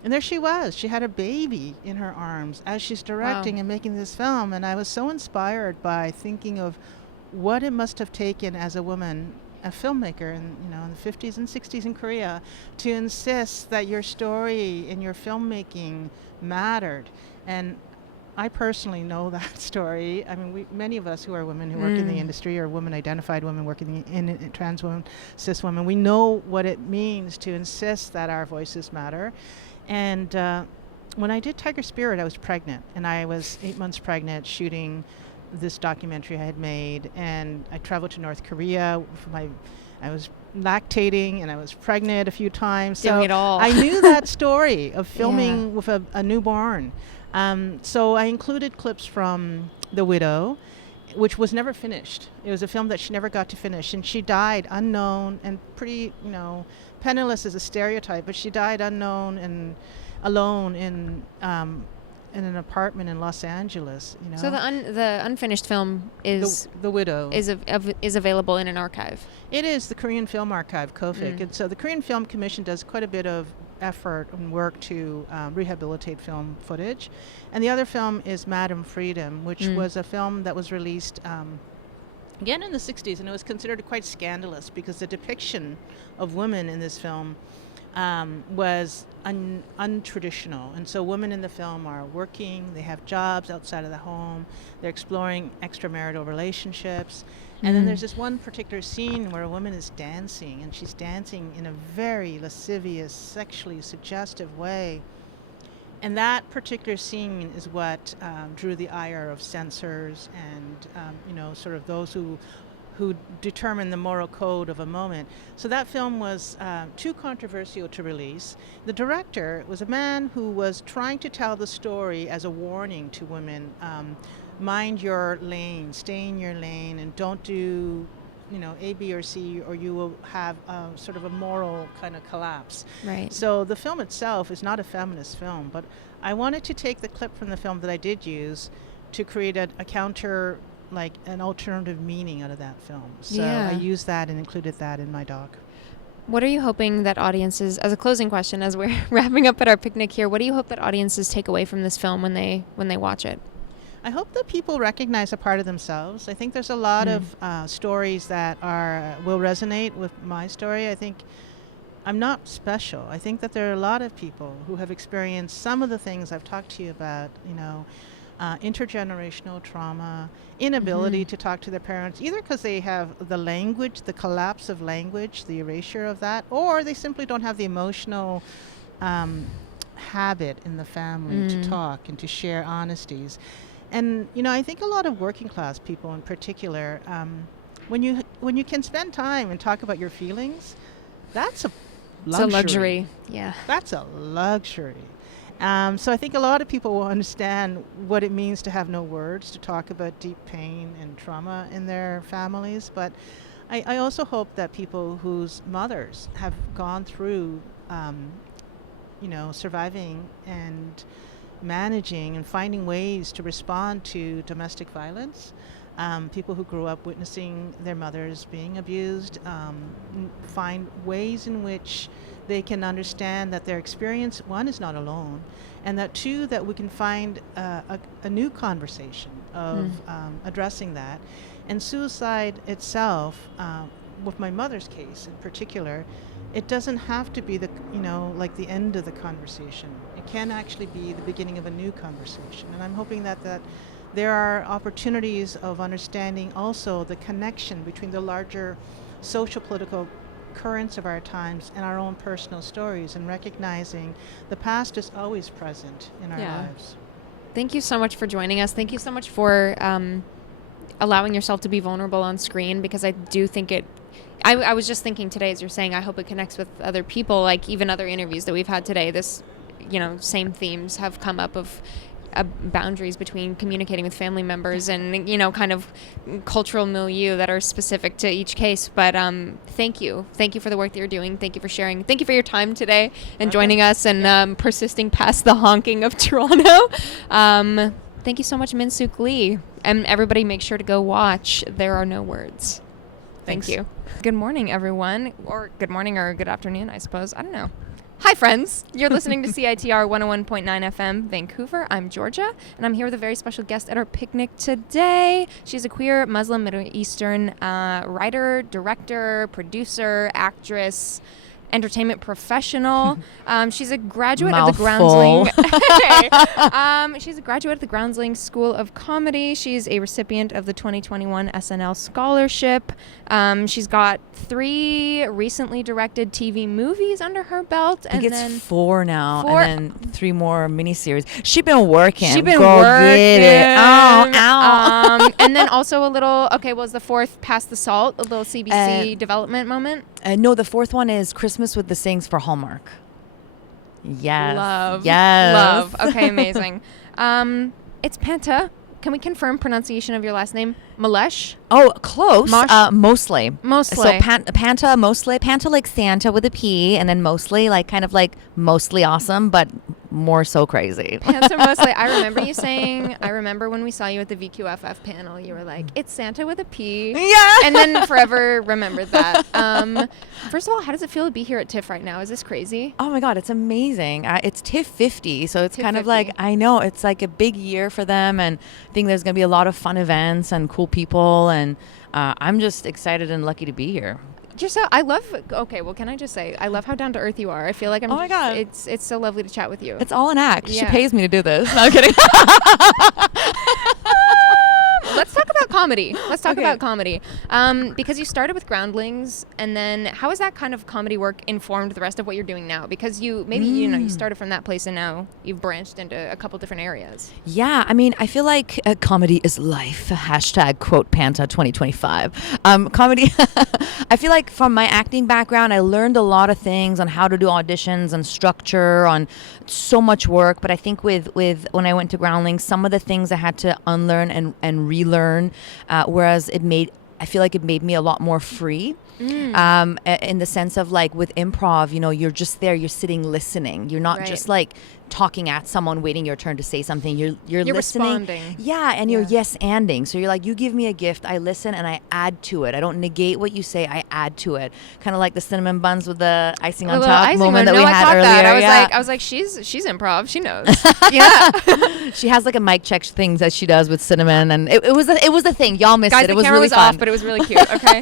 and there she was. She had a baby in her arms as she's directing and making this film, and I was so inspired by thinking of what it must have taken as a woman, a filmmaker in the 50s and 60s in Korea, to insist that your story and your filmmaking mattered. And I personally know that story. I mean, many of us who are women who work in the industry, or women-identified women working in trans women, cis women, we know what it means to insist that our voices matter. And when I did Tiger Spirit, I was pregnant, and I was 8 months pregnant shooting this documentary I had made, and I traveled to North Korea. I was lactating, and I was pregnant a few times. Doing it all. I knew that story of filming with a newborn. So I included clips from The Widow, which was never finished. It was a film that she never got to finish, and she died unknown and pretty, penniless is a stereotype, but she died unknown and alone in an apartment in Los Angeles. So the unfinished film is The Widow is available in an archive. It is the Korean Film Archive, KOFIC, and so the Korean Film Commission does quite a bit of effort and work to rehabilitate film footage. And the other film is Madam Freedom, which was a film that was released again in the 60s, and it was considered quite scandalous because the depiction of women in this film was untraditional. And so women in the film are working, they have jobs outside of the home, they're exploring extramarital relationships. And then there's this one particular scene where a woman is dancing, and she's dancing in a very lascivious, sexually suggestive way. And that particular scene is what drew the ire of censors and, sort of those who determine the moral code of a moment. So that film was too controversial to release. The director was a man who was trying to tell the story as a warning to women. Mind your lane, stay in your lane, and don't do, A, B, or C, or you will have sort of a moral kind of collapse. Right. So the film itself is not a feminist film, but I wanted to take the clip from the film that I did use to create a counter, like an alternative meaning out of that film. So I used that and included that in my doc. What are you hoping that audiences, as a closing question, as we're wrapping up at our picnic here, what do you hope that audiences take away from this film when they watch it? I hope that people recognize a part of themselves. I think there's a lot of stories that will resonate with my story. I think I'm not special. I think that there are a lot of people who have experienced some of the things I've talked to you about, intergenerational trauma, inability to talk to their parents, either because they have the language, the collapse of language, the erasure of that, or they simply don't have the emotional habit in the family to talk and to share honesties. And, I think a lot of working class people in particular, when you can spend time and talk about your feelings, that's a luxury. It's a luxury, yeah. That's a luxury. So I think a lot of people will understand what it means to have no words, to talk about deep pain and trauma in their families. But I also hope that people whose mothers have gone through, surviving and managing and finding ways to respond to domestic violence, people who grew up witnessing their mothers being abused, find ways in which they can understand that their experience, one, is not alone, and that two, that we can find a new conversation of addressing that. And suicide itself, with my mother's case in particular, it doesn't have to be the end of the conversation. It can actually be the beginning of a new conversation. And I'm hoping that there are opportunities of understanding also the connection between the larger social political currents of our times and our own personal stories, and recognizing the past is always present in our lives. Thank you so much for joining us. Thank you so much for allowing yourself to be vulnerable on screen, because I do think I was just thinking today as you're saying, I hope it connects with other people, like even other interviews that we've had today. This, same themes have come up of boundaries between communicating with family members and, kind of cultural milieu that are specific to each case. But thank you. Thank you for the work that you're doing. Thank you for sharing. Thank you for your time today and joining us and persisting past the honking of Toronto. Thank you so much, Min Sook Lee. And everybody make sure to go watch There Are No Words. Thanks. Thank you. Good morning, everyone. Or good morning or good afternoon, I suppose. I don't know. Hi, friends. You're listening to CiTR 101.9 FM, Vancouver. I'm Georgia, and I'm here with a very special guest at our picnic today. She's a queer Muslim Middle Eastern writer, director, producer, actress, entertainment professional. She's a graduate of the Groundsling. She's a graduate of the Groundsling School of Comedy. She's a recipient of the 2021 SNL Scholarship. She's got 3 recently directed TV movies under her belt, I think and it's 4 now, 4 and then 3 more miniseries. She's been working. She's been Go working. get it. Ow. And then also a little, was the 4th Past the Salt, a little CBC development moment? No, the 4th one is Christmas with the Sings for Hallmark. Yes. Love. Yes. Love. Okay, amazing. It's Panta. Can we confirm pronunciation of your last name? Malesh? Oh, close. Mosh? Mosleh. Mosleh. So Panta, Mosleh. Panta like Santa with a P, and then Mosleh like kind of like mostly awesome, but more so crazy. Panta Mosleh. I remember when we saw you at the VQFF panel, you were like, it's Santa with a P. Yeah. And then forever remembered that. First of all, how does it feel to be here at TIFF right now? Is this crazy? Oh my God, it's amazing. It's TIFF 50, so it's TIFF kind of 50. like, I know, it's like a big year for them, and I think there's going to be a lot of fun events and cool people, and I'm just excited and lucky to be here. Can I just say, I love how down to earth you are. I feel like Oh my God. It's so lovely to chat with you. It's all an act. She Yeah. pays me to do this. No, I'm kidding. Let's talk about comedy. Okay. Because you started with Groundlings, and then how has that kind of comedy work informed the rest of what you're doing now? Because you started from that place, and now you've branched into a couple different areas. Yeah, I mean, I feel like comedy is life. Hashtag quote Panta 2025. Comedy, I feel like from my acting background, I learned a lot of things on how to do auditions and structure, on so much work. But I think with when I went to Groundlings, some of the things I had to unlearn and relearn, whereas I feel like it made me a lot more free. In the sense of like with improv, you're just there, you're sitting listening. You're not just like talking at someone waiting your turn to say something. You're listening. Responding. Yeah, and you're yes-anding. So you're like, you give me a gift, I listen and I add to it. I don't negate what you say, I add to it. Kind of like the cinnamon buns with the icing on top moment that we had earlier. I was like, she's improv. She knows. Yeah. She has like a mic check things that she does with cinnamon, and it was the thing. Y'all missed Guys, it. the It was camera really was fun. off, but it was really cute. Okay.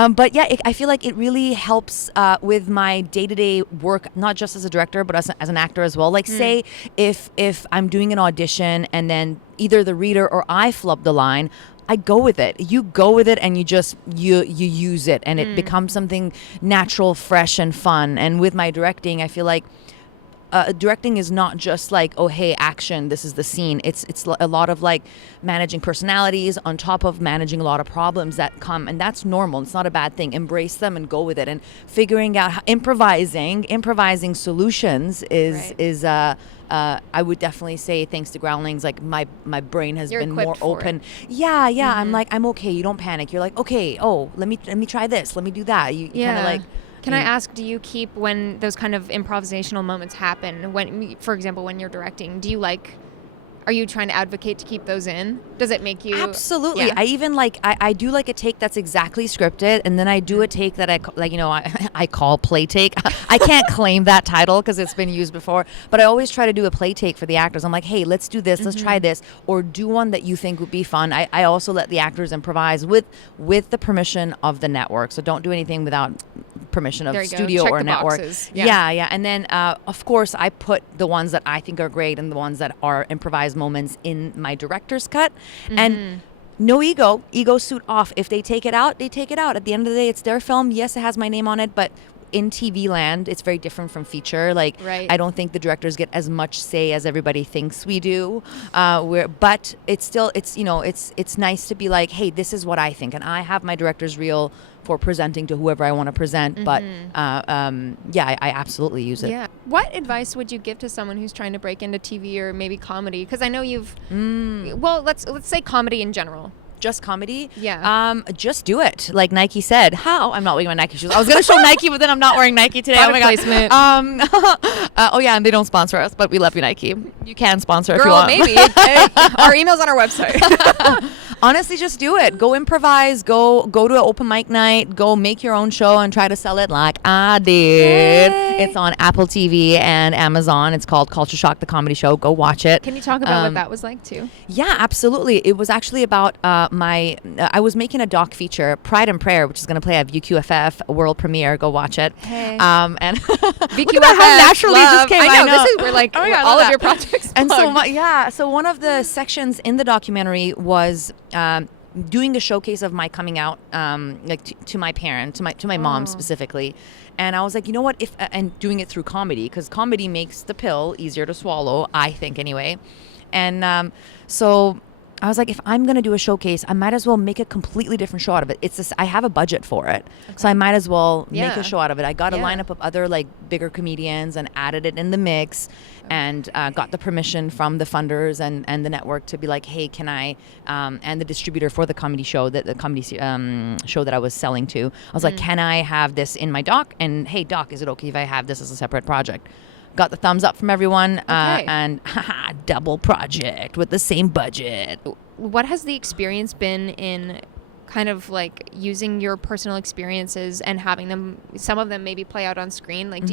But yeah, I feel like it really helps with my day-to-day work, not just as a director, but as an actor as well. Like say if I'm doing an audition and then either the reader or I flub the line, I go with it. You go with it, and you use it, and it becomes something natural, fresh, and fun. And with my directing, I feel like directing is not just like, oh hey, action, this is the scene. It's a lot of like managing personalities on top of managing a lot of problems that come, and that's normal. It's not a bad thing. Embrace them and go with it, and figuring out how, improvising solutions is I would definitely say, thanks to Groundlings, like my brain has You're been more equipped for open. it. Yeah. I'm like, I'm okay. You don't panic. You're like, okay, oh, let me try this. Let me do that. You kind of like. Can I ask, do you keep, when those kind of improvisational moments happen, when, for example, when you're directing, are you trying to advocate to keep those in? Does it make you? Absolutely. Yeah. I even I do like a take that's exactly scripted, and then I do a take that I call play take. I can't claim that title because it's been used before, but I always try to do a play take for the actors. I'm like, hey, let's do this, let's try this, or do one that you think would be fun. I also let the actors improvise with the permission of the network. So don't do anything without permission of studio or network. Boxes. Yeah. And then of course I put the ones that I think are great and the ones that are improvised moments in my director's cut. And no ego suit off. If they take it out, they take it out. At the end of the day, it's their film. Yes, it has my name on it, but in TV land, it's very different from feature. Like, Right. I don't think the directors get as much say as everybody thinks we do. But it's still, it's nice to be like, hey, this is what I think, and I have my director's reel for presenting to whoever I want to present. But I absolutely use it. Yeah. What advice would you give to someone who's trying to break into TV or maybe comedy? Because I know you've, well, let's say comedy in general. Just comedy? Yeah. Just do it. Like Nike said. How? I'm not wearing my Nike shoes. I was going to show Nike, but then I'm not wearing Nike today. Product oh my placement. God. Oh yeah, and they don't sponsor us, but we love you, Nike. You can sponsor if you Girl, want. maybe. Our email's on our website. Honestly, just do it. Go improvise. Go to an open mic night. Go make your own show and try to sell it like I did. Yay. It's on Apple TV and Amazon. It's called Culture Shock, the comedy show. Go watch it. Can you talk about what that was like too? Yeah, absolutely. It was actually about I was making a doc feature, Pride and Prayer, which is going to play at VQFF world premiere. Go watch it. Hey. And VQFF, look at how naturally it just came. I know. This is where like Oh my God, I all love of your that. projects. And plugged. so one of the sections in the documentary was doing a showcase of my coming out, to my parents, to my mom specifically. And I was like, you know what? And doing it through comedy, because comedy makes the pill easier to swallow, I think anyway. And so I was like, if I'm going to do a showcase, I might as well make a completely different show out of it. I have a budget for it. Okay. So I might as well make a show out of it. I got a lineup of other like bigger comedians and added it in the mix, and got the permission from the funders and the network to be like, hey, can I, and the distributor for the comedy show, the comedy show that I was selling to. I was like, can I have this in my doc? And hey, doc, is it okay if I have this as a separate project? Got the thumbs up from everyone, and double project with the same budget. What has the experience been in kind of like using your personal experiences and having them, some of them maybe play out on screen? Like,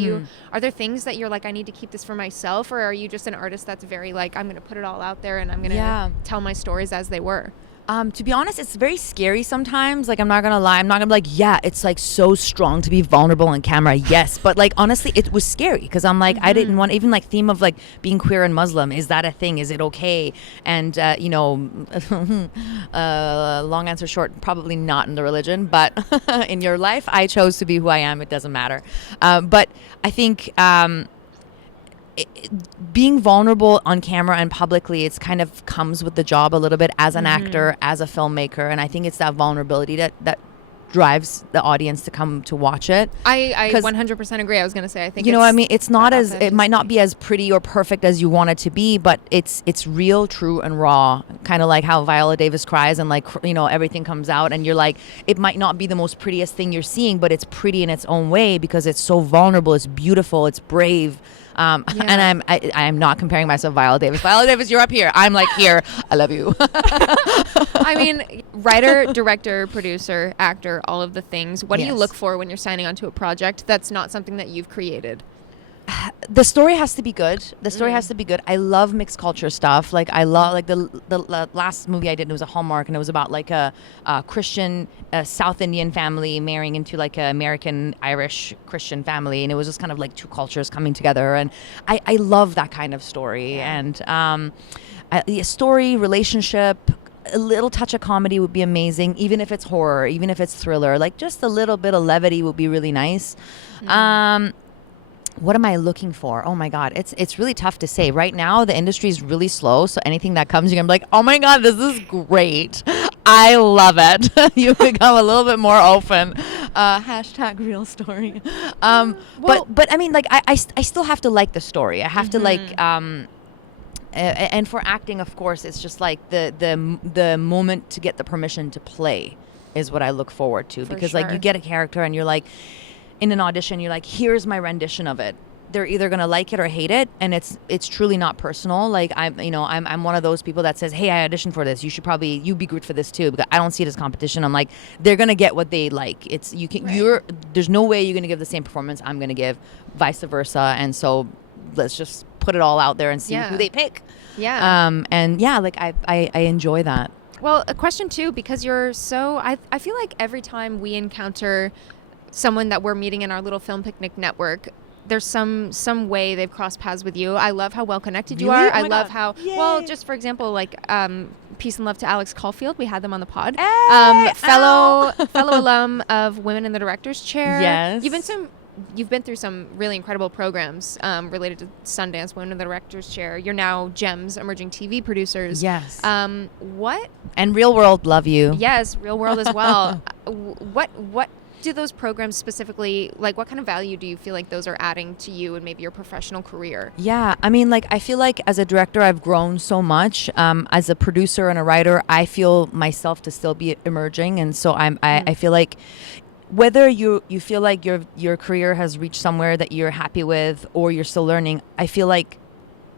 are there things that you're like, I need to keep this for myself, or are you just an artist that's very like, I'm going to put it all out there and I'm going to tell my stories as they were? To be honest, it's very scary sometimes. Like, I'm not gonna lie. I'm not gonna be like, yeah, it's like so strong to be vulnerable on camera. Yes. But like, honestly, it was scary because I'm like, I didn't want, even like theme of like being queer and Muslim. Is that a thing? Is it okay? And, long answer short, probably not in the religion, but in your life, I chose to be who I am. It doesn't matter. But I think, being vulnerable on camera and publicly, it's kind of comes with the job a little bit as an actor, as a filmmaker, and I think it's that vulnerability that drives the audience to come to watch it. I 100% agree. I was gonna say, I think you know what I mean. It's not as, it might not be as pretty or perfect as you want it to be, but it's real, true, and raw. Kind of like how Viola Davis cries and like everything comes out, and you're like, it might not be the most prettiest thing you're seeing, but it's pretty in its own way because it's so vulnerable. It's beautiful. It's brave. And I'm not comparing myself to Viola Davis. Viola Davis, you're up here. I'm like here. I love you. I mean, writer, director, producer, actor, all of the things. What do you look for when you're signing onto a project that's not something that you've created? The story has to be good. The story has to be good. I love mixed culture stuff. Like, I love, like, the last movie I did, it was a Hallmark, and it was about like a Christian South Indian family marrying into like an American Irish Christian family, and it was just kind of like two cultures coming together, and I love that kind of story. And a story, relationship, a little touch of comedy would be amazing, even if it's horror, even if it's thriller. Like, just a little bit of levity would be really nice. What am I looking for? Oh my God, it's really tough to say. Right now, the industry is really slow, so anything that comes, you're gonna be like, oh my God, this is great. I love it. You become a little bit more open. Hashtag real story. But I mean, like, I still have to like the story. I have to like, and for acting, of course, it's just like the moment to get the permission to play is what I look forward to. Because like, you get a character and you're like, in an audition, you're like, here's my rendition of it. They're either gonna like it or hate it, and it's truly not personal. Like, I'm one of those people that says, hey, I auditioned for this. You'd be good for this too, because I don't see it as competition. I'm like, they're gonna get what they like. There's no way you're gonna give the same performance I'm gonna give, vice versa. And so let's just put it all out there and see who they pick. Yeah. And yeah, like I enjoy that. Well, a question too, because you're so, I feel like every time we encounter someone that we're meeting in our little film picnic network, there's some way they've crossed paths with you. I love how well connected you are. Oh I love God. how, Yay. well, just for example, like peace and love to Alex Caulfield. We had them on the pod. Hey, fellow alum of Women in the Director's Chair. Yes. You've been you've been through some really incredible programs related to Sundance, Women in the Director's Chair. You're now GEMS, Emerging TV Producers. Yes. What? And Real World, love you. Yes, Real World as well. What do those programs specifically, like, what kind of value do you feel like those are adding to you and maybe your professional career? Yeah, I mean, like, I feel like as a director, I've grown so much. As a producer and a writer, I feel myself to still be emerging, and so I feel like whether you feel like your career has reached somewhere that you're happy with or you're still learning, I feel like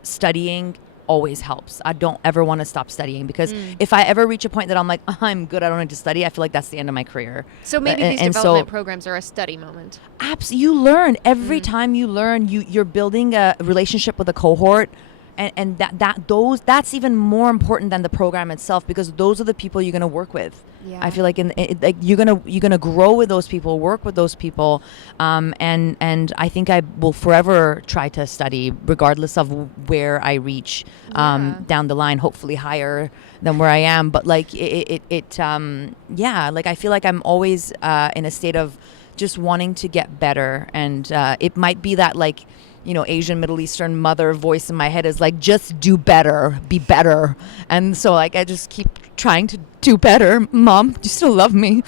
studying always helps. I don't ever want to stop studying, because if I ever reach a point that I'm like, I'm good, I don't need to study, I feel like that's the end of my career. So maybe these development programs are a study moment. Absolutely, you learn every time you learn. You're building a relationship with a cohort, and that's even more important than the program itself, because those are the people you're going to work with. Yeah. I feel like like you're gonna grow with those people, work with those people, and I think I will forever try to study, regardless of where I reach down the line. Hopefully higher than where I am, but like like I feel like I'm always in a state of just wanting to get better, and it might be that, like, you know, Asian, Middle Eastern mother voice in my head is like, just do better, be better. And so, like, I just keep trying to do better. Mom, do you still love me?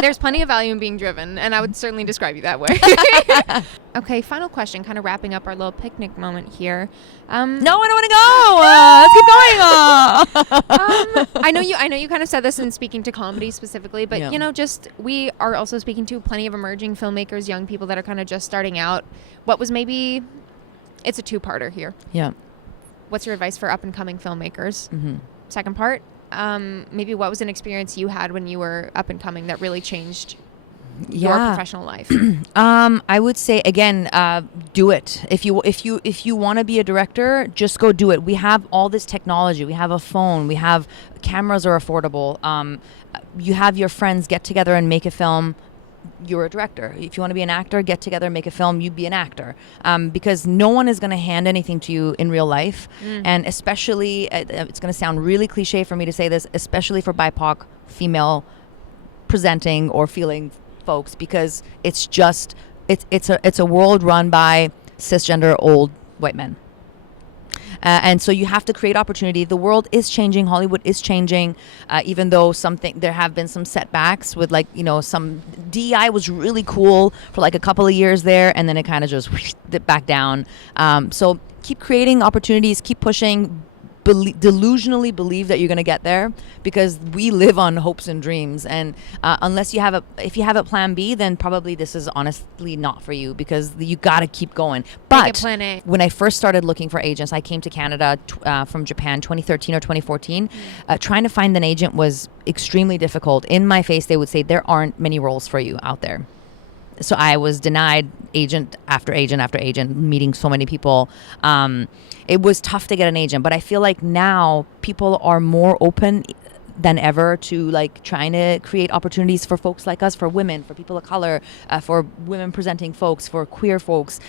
There's plenty of value in being driven, and I would certainly describe you that way. Okay, final question, kind of wrapping up our little picnic moment here. No, I don't want to go. Let's keep going. I know you kind of said this in speaking to comedy specifically, but you know, just we are also speaking to plenty of emerging filmmakers, young people that are kind of just starting out. What was maybe, it's a two-parter here. Yeah. What's your advice for up-and-coming filmmakers? Mm-hmm. Second part, maybe what was an experience you had when you were up-and-coming that really changed your professional life? I would say, again, do it. If you want to be a director, just go do it. We have all this technology. We have a phone. We have cameras are affordable. You have your friends get together and make a film. You're a director. If you want to be an actor, get together and make a film. You be an actor, because no one is going to hand anything to you in real life. And especially, it's going to sound really cliche for me to say this, especially for BIPOC female presenting or feeling folks, because it's just it's a world run by cisgender old white men. And so you have to create opportunity. The world is changing. Hollywood is changing, even though there have been some setbacks with, like, you know, some DEI was really cool for like a couple of years there, and then it kind of just dipped back down. So keep creating opportunities, keep pushing. Delusionally believe that you're going to get there, because we live on hopes and dreams, and unless you have if you have a plan B, then probably this is honestly not for you, because you got to keep going. But plan A. When I first started looking for agents, I came to Canada from Japan 2013 or 2014. Trying to find an agent was extremely difficult. In my face, they would say there aren't many roles for you out there. So I was denied agent after agent after agent, meeting so many people. It was tough to get an agent, but I feel like now people are more open than ever to, like, trying to create opportunities for folks like us, for women, for people of color, for women presenting folks, for queer folks.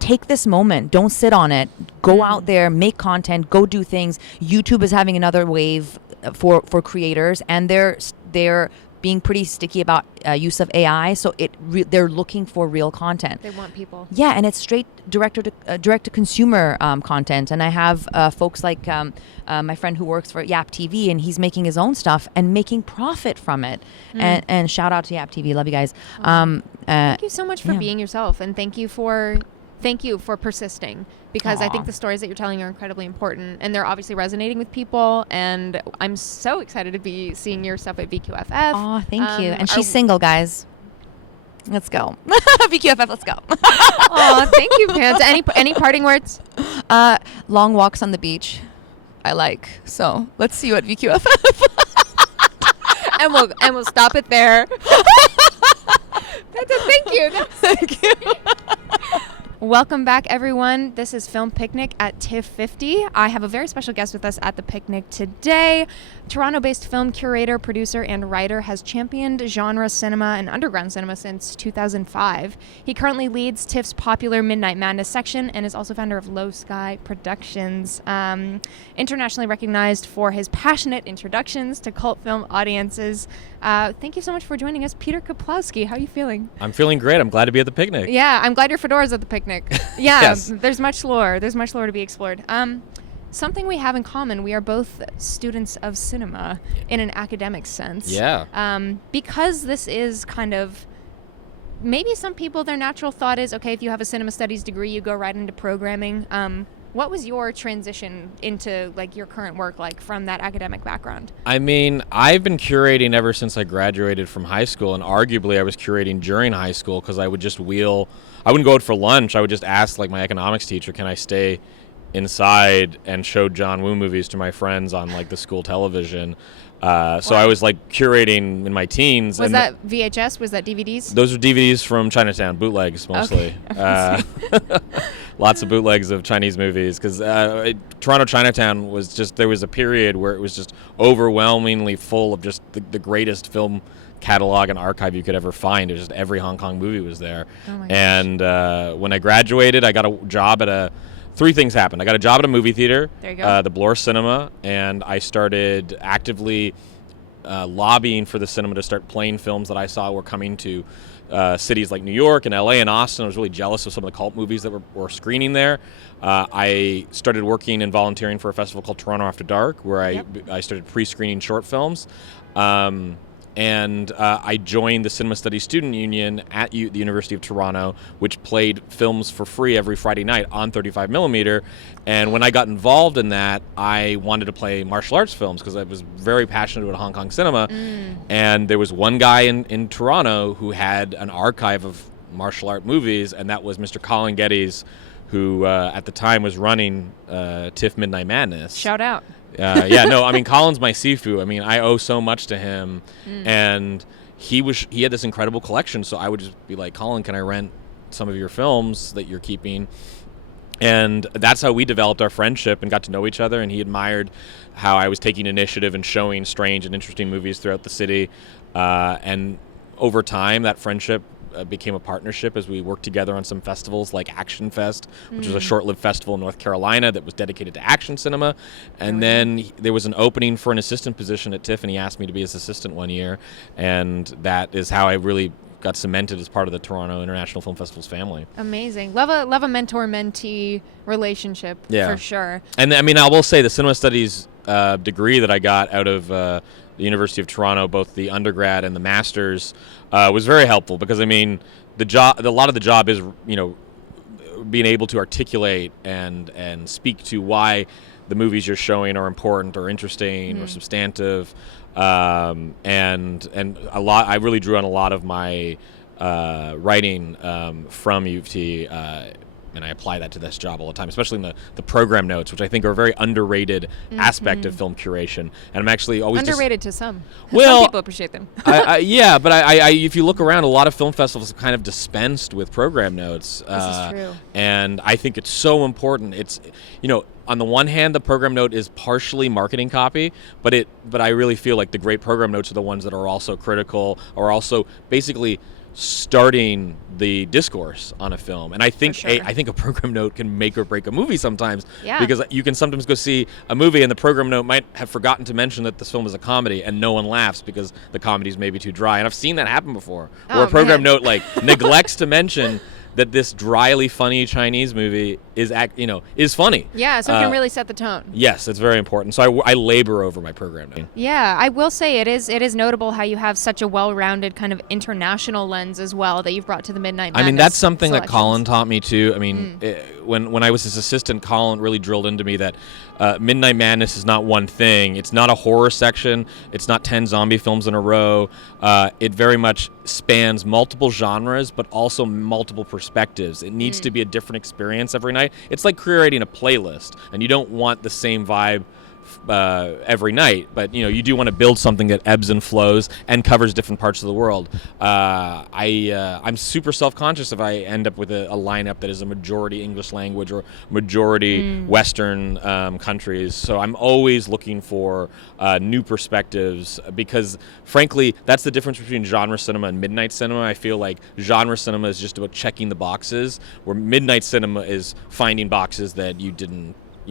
Take this moment. Don't sit on it. Go out there, make content, go do things. YouTube is having another wave for creators, and they're being pretty sticky about use of AI, so they're looking for real content. They want people. Yeah, and it's straight direct to consumer content. And I have folks like my friend who works for Yap TV, and he's making his own stuff and making profit from it. And shout out to Yap TV, love you guys. Thank you so much for being yourself, and thank you for persisting, because I think the stories that you're telling are incredibly important, and they're obviously resonating with people, and I'm so excited to be seeing your stuff at VQFF. Oh, thank you. And she's single, guys. Let's go. VQFF, let's go. Oh, thank you, Panta. Any parting words? Long walks on the beach, I like. So let's see you at VQFF. and we'll stop it there. Panta, thank you. Thank you. Welcome back, everyone. This is Film Picnic at TIFF 50. I have a very special guest with us at the picnic today. Toronto-based film curator, producer, and writer, has championed genre cinema and underground cinema since 2005. He currently leads TIFF's popular Midnight Madness section and is also founder of Low Sky Productions. Internationally recognized for his passionate introductions to cult film audiences. Thank you so much for joining us, Peter Kuplowsky. How are you feeling? I'm feeling great. I'm glad to be at the picnic. Yeah, I'm glad your fedora's at the picnic. Yeah, Yes. There's much lore. There's much lore to be explored. Something we have in common, we are both students of cinema in an academic sense. Yeah. Because this is kind of, maybe some people, their natural thought is, okay, if you have a cinema studies degree, you go right into programming. What was your transition into like your current work like from that academic background? I mean, I've been curating ever since I graduated from high school, and arguably I was curating during high school because I would just I wouldn't go out for lunch. I would just ask like my economics teacher, can I stay inside and show John Woo movies to my friends on like the school television. So I was like curating in my teens. Was that VHS? Was that DVDs? Those are DVDs from Chinatown, bootlegs mostly. Okay. Lots of bootlegs of Chinese movies because Toronto Chinatown was just, there was a period where it was just overwhelmingly full of just the greatest film catalog and archive you could ever find. It was just every Hong Kong movie was there. Oh my gosh. And when I graduated, I got a job at three things happened. I got a job at a movie theater, There you go. the Bloor Cinema, and I started actively lobbying for the cinema to start playing films that I saw were coming to cities like New York and LA and Austin. I was really jealous of some of the cult movies that were screening there. I started working and volunteering for a festival called Toronto After Dark, where I started pre-screening short films. And I joined the Cinema Studies Student Union at the University of Toronto, which played films for free every Friday night on 35mm. And when I got involved in that, I wanted to play martial arts films because I was very passionate about Hong Kong cinema. And there was one guy in Toronto who had an archive of martial art movies, and that was Mr. Colin Geddes, who at the time was running TIFF Midnight Madness. Shout out. Yeah, no, I mean, Colin's my Sifu. I mean, I owe so much to him. And he had this incredible collection, so I would just be like, Colin, can I rent some of your films that you're keeping? And that's how we developed our friendship and got to know each other, and he admired how I was taking initiative and showing strange and interesting movies throughout the city. And over time, that friendship became a partnership as we worked together on some festivals like Action Fest, which was a short-lived festival in North Carolina that was dedicated to action cinema. And then there was an opening for an assistant position at TIFF, and he asked me to be his assistant one year. And that is how I really got cemented as part of the Toronto International Film Festival's family. Amazing. Love a mentor-mentee relationship, for sure. And I mean, I will say the cinema studies degree that I got out of the University of Toronto, both the undergrad and the master's, was very helpful because I mean, a lot of the job is, you know, being able to articulate and speak to why the movies you're showing are important or interesting or substantive, and a lot. I really drew on a lot of my writing from U of T. And I apply that to this job all the time, especially in the program notes, which I think are a very underrated aspect of film curation. And I'm actually always Underrated to some. Well, Some people appreciate them. yeah, but I if you look around, a lot of film festivals have kind of dispensed with program notes. This is true. And I think it's so important. It's, you know, on the one hand, the program note is partially marketing copy, but I really feel like the great program notes are the ones that are also critical, or also basically starting the discourse on a film. And I think I think a program note can make or break a movie sometimes, because you can sometimes go see a movie and the program note might have forgotten to mention that this film is a comedy and no one laughs because the comedy's maybe too dry. And I've seen that happen before, where a program note like neglects to mention that this dryly funny Chinese movie is funny. Yeah, so it can really set the tone. Yes, it's very important. So I labor over my program note. Yeah, I will say it is notable how you have such a well-rounded kind of international lens as well that you've brought to the Midnight Madness. I mean, that's something selections. that Colin taught me too. I mean, when I was his assistant, Colin really drilled into me that Midnight Madness is not one thing. It's not a horror section. It's not 10 zombie films in a row. It very much spans multiple genres, but also multiple perspectives. It needs to be a different experience every night. It's like creating a playlist, and you don't want the same vibe every night, but you do want to build something that ebbs and flows and covers different parts of the world. I'm super self-conscious if I end up with a lineup that is a majority English language or majority Western countries. So I'm always looking for new perspectives, because frankly that's the difference between genre cinema and midnight cinema. I feel like genre cinema is just about checking the boxes, where midnight cinema is finding boxes that you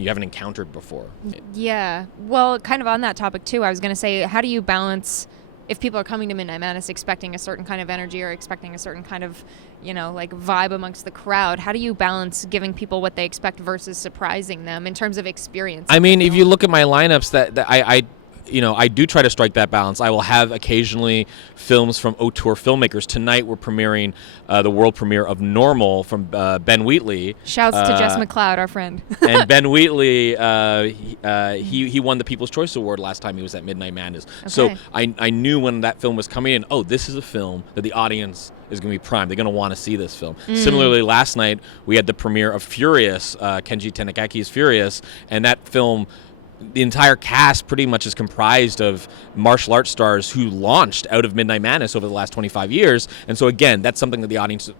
haven't encountered before. Yeah. Well, kind of on that topic too, I was going to say, how do you balance if people are coming to Midnight Madness expecting a certain kind of energy or expecting a certain kind of, like vibe amongst the crowd? How do you balance giving people what they expect versus surprising them in terms of experience? I mean, if you look at my lineups, that I do try to strike that balance. I will have occasionally films from auteur filmmakers. Tonight we're premiering the world premiere of Normal from Ben Wheatley. Shouts to Jess McLeod, our friend. And Ben Wheatley, he won the People's Choice Award last time he was at Midnight Madness. Okay. So I knew when that film was coming in, this is a film that the audience is going to be primed. They're going to want to see this film. Similarly, last night we had the premiere of Furious, Kenji Tanakaki's Furious, and that film, the entire cast pretty much is comprised of martial arts stars who launched out of Midnight Madness over the last 25 years. And so again, that's something that the audience,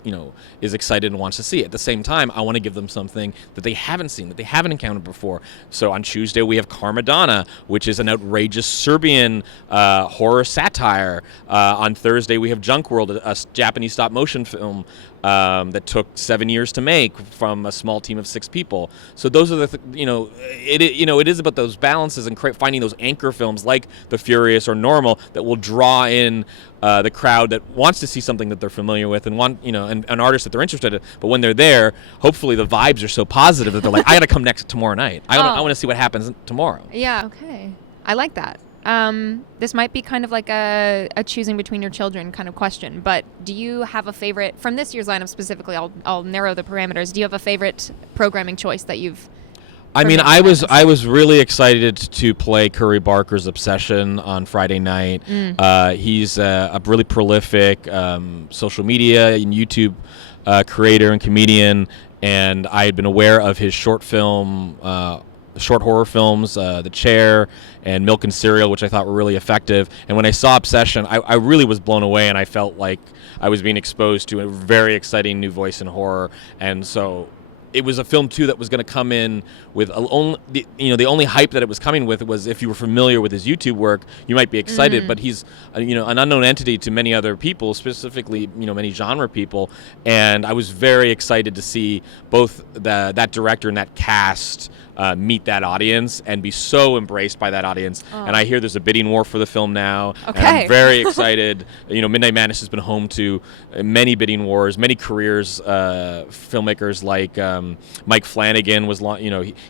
is excited and wants to see. At the same time, I want to give them something that they haven't seen, that they haven't encountered before. So on Tuesday, we have Karmadana, which is an outrageous Serbian horror satire. On Thursday, we have Junk World, a Japanese stop motion film that took 7 years to make from a small team of 6 people. So those are it is about those balances and finding those anchor films like The Furious or Normal that will draw in the crowd that wants to see something that they're familiar with and want, an artist that they're interested in. But when they're there, hopefully the vibes are so positive that they're like, I got to come next tomorrow night. I want to see what happens tomorrow. Yeah. Okay. I like that. This might be kind of like a choosing between your children kind of question, but do you have a favorite from this year's lineup specifically? I'll narrow the parameters. Do you have a favorite programming choice that you've? I mean, I was really excited to play Curry Barker's Obsession on Friday night. He's a really prolific social media and YouTube creator and comedian, and I had been aware of his short horror films, The Chair and Milk and Cereal, which I thought were really effective. And when I saw Obsession, I really was blown away, and I felt like I was being exposed to a very exciting new voice in horror. And so it was a film too that was going to come in with the only hype that it was coming with was if you were familiar with his YouTube work, you might be excited. But he's an unknown entity to many other people, specifically many genre people, and I was very excited to see both that director and that cast meet that audience and be so embraced by that audience. And I hear there's a bidding war for the film now. Okay. And I'm very excited. Midnight Madness has been home to many bidding wars, many careers, filmmakers like Mike Flanagan was,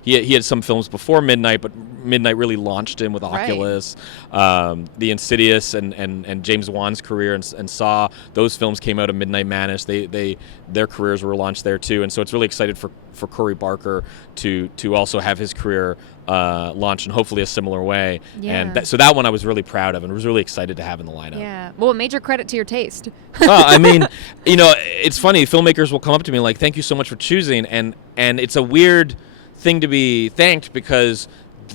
he had some films before Midnight, but Midnight really launched him with Oculus, The Insidious and James Wan's career, and Saw. Those films came out of Midnight Madness. Their careers were launched there too, and so it's really excited for Curry Barker to also have his career launch in hopefully a similar way. Yeah. And so that one I was really proud of and was really excited to have in the lineup. Yeah. Well, major credit to your taste. Well, I mean, it's funny. Filmmakers will come up to me like, "Thank you so much for choosing," and it's a weird thing to be thanked because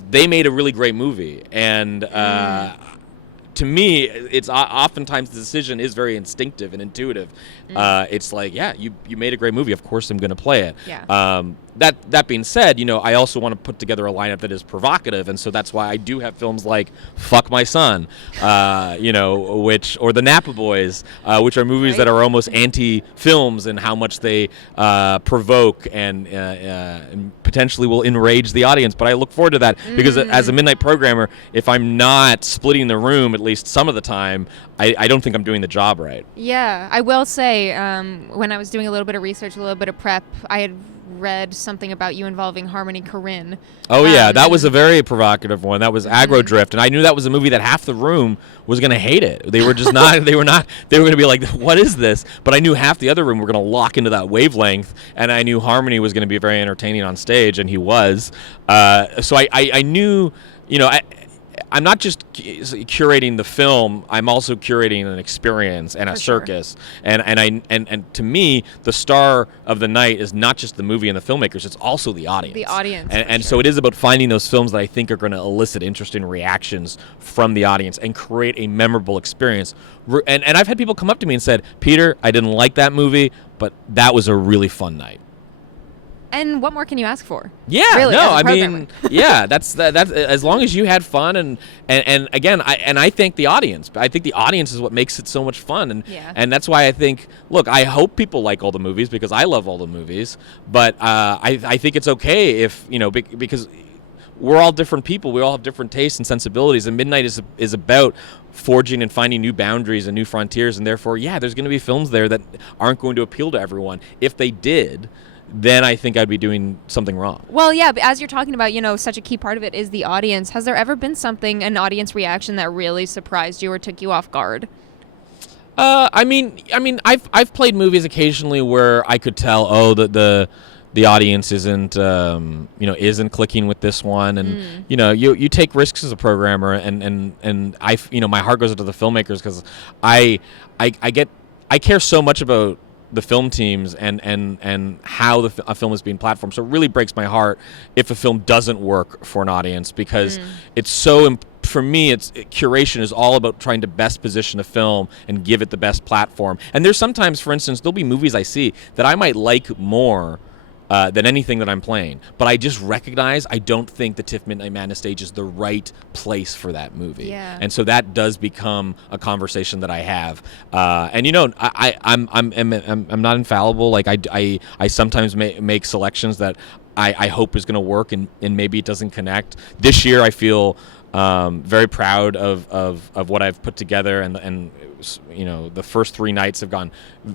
they made a really great movie, and to me, it's oftentimes the decision is very instinctive and intuitive. It's like, yeah, you made a great movie. Of course, I'm going to play it. Yeah. That being said, I also want to put together a lineup that is provocative, and so that's why I do have films like Fuck My Son, or The Napa Boys, which are movies that are almost anti-films in how much they provoke and potentially will enrage the audience. But I look forward to that because as a midnight programmer, if I'm not splitting the room at least some of the time, I don't think I'm doing the job right. Yeah, I will say when I was doing a little bit of research, a little bit of prep, I had read something about you involving Harmony Korine. Oh yeah, that was a very provocative one. That was Aggro Drift, and I knew that was a movie that half the room was going to hate it. They were just not. They were going to be like, "What is this?" But I knew half the other room were going to lock into that wavelength, and I knew Harmony was going to be very entertaining on stage, and he was. So I knew, I'm not just curating the film. I'm also curating an experience and a circus. And to me, the star of the night is not just the movie and the filmmakers. It's also the audience. The audience. And so it is about finding those films that I think are going to elicit interesting reactions from the audience and create a memorable experience. And I've had people come up to me and said, Peter, I didn't like that movie, but that was a really fun night. And what more can you ask for? Yeah, really, no, as a I programmer. mean, yeah, that's as long as you had fun and again, I thank the audience. I think the audience is what makes it so much fun, and that's why I think, look, I hope people like all the movies because I love all the movies, but I think it's okay if because we're all different people, we all have different tastes and sensibilities, and Midnight is about forging and finding new boundaries and new frontiers, and therefore, there's going to be films there that aren't going to appeal to everyone. If they did, then I think I'd be doing something wrong. Well, yeah, but as you're talking about, such a key part of it is the audience. Has there ever been an audience reaction that really surprised you or took you off guard? I mean, I've played movies occasionally where I could tell, the audience isn't clicking with this one, and you take risks as a programmer, and my heart goes out to the filmmakers because I care so much about the film teams and how a film is being platformed. So it really breaks my heart if a film doesn't work for an audience because it's so for me, curation is all about trying to best position a film and give it the best platform. And there's sometimes, for instance, there'll be movies I see that I might like more than anything that I'm playing. But I just recognize I don't think the TIFF Midnight Madness stage is the right place for that movie. Yeah. And so that does become a conversation that I have. I'm not infallible. Like I sometimes make selections that I hope is going to work and maybe it doesn't connect. This year I feel very proud of what I've put together, and the first 3 nights have gone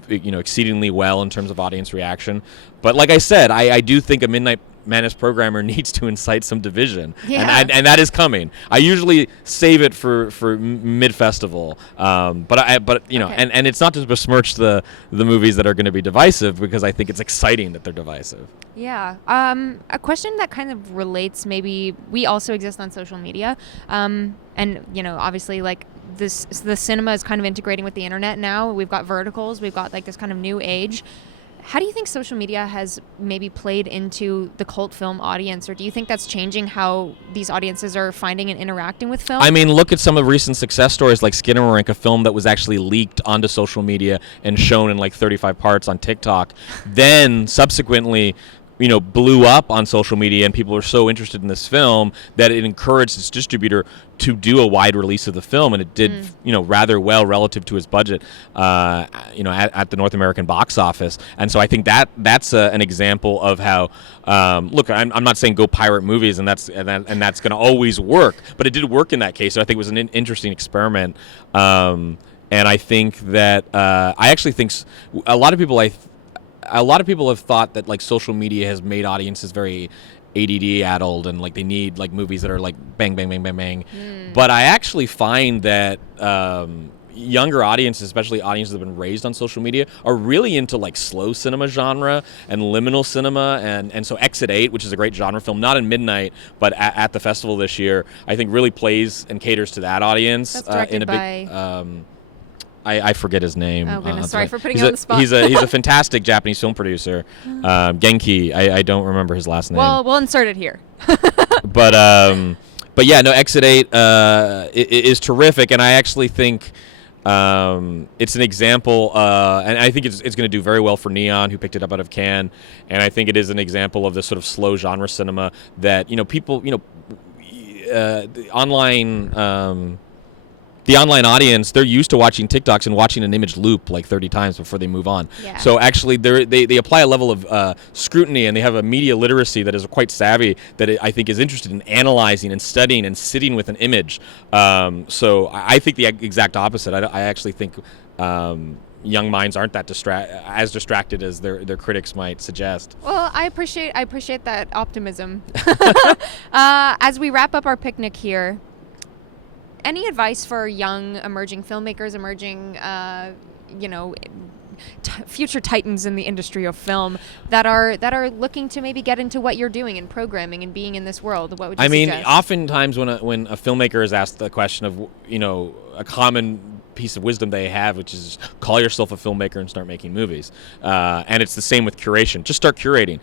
exceedingly well in terms of audience reaction. But like I said, I do think a Midnight Madness programmer needs to incite some division, and that is coming. I usually save it for mid festival, but it's not to besmirch the movies that are going to be divisive, because I think it's exciting that they're divisive. Yeah. A question that kind of relates, maybe we also exist on social media, and obviously like the cinema is kind of integrating with the internet now. We've got verticals, we've got like this kind of new age. How do you think social media has maybe played into the cult film audience, or do you think that's changing how these audiences are finding and interacting with film? I mean, look at some of the recent success stories like Skinamarink, a film that was actually leaked onto social media and shown in like 35 parts on TikTok. Then subsequently, blew up on social media, and people are so interested in this film that it encouraged its distributor to do a wide release of the film, and it did, rather well relative to its budget, at the North American box office. And so I think that's an example of how, look, I'm not saying go pirate movies, and that's going to always work, but it did work in that case. So I think it was an interesting experiment, and I think that I actually think a lot of people have thought that like social media has made audiences very ADD addled, and like they need like movies that are like bang bang bang bang bang. But I actually find that younger audiences, especially audiences that have been raised on social media, are really into like slow cinema genre and liminal cinema, and so Exit 8, which is a great genre film, not in Midnight but at the festival this year, I think really plays and caters to that audience. That's directed in a by big I forget his name. Oh goodness, sorry for putting you a, on the spot. he's a fantastic Japanese film producer. Genki, I don't remember his last name. Well, we'll insert it here. But yeah, no, Exit 8 is terrific, and I actually think it's an example, and I think it's going to do very well for Neon, who picked it up out of Cannes, and I think it is an example of this sort of slow genre cinema that people, the online audience, they're used to watching TikToks and watching an image loop like 30 times before they move on. Yeah. So actually, they apply a level of scrutiny, and they have a media literacy that is quite savvy, that I think is interested in analyzing and studying and sitting with an image. So I think the exact opposite. I actually think young minds aren't that as distracted as their critics might suggest. Well, I appreciate that optimism. As we wrap up our picnic here, any advice for young emerging filmmakers, future titans in the industry of film that are looking to maybe get into what you're doing in programming and being in this world? What would you suggest? Oftentimes when a filmmaker is asked the question of, a common piece of wisdom they have, which is call yourself a filmmaker and start making movies. And it's the same with curation. Just start curating.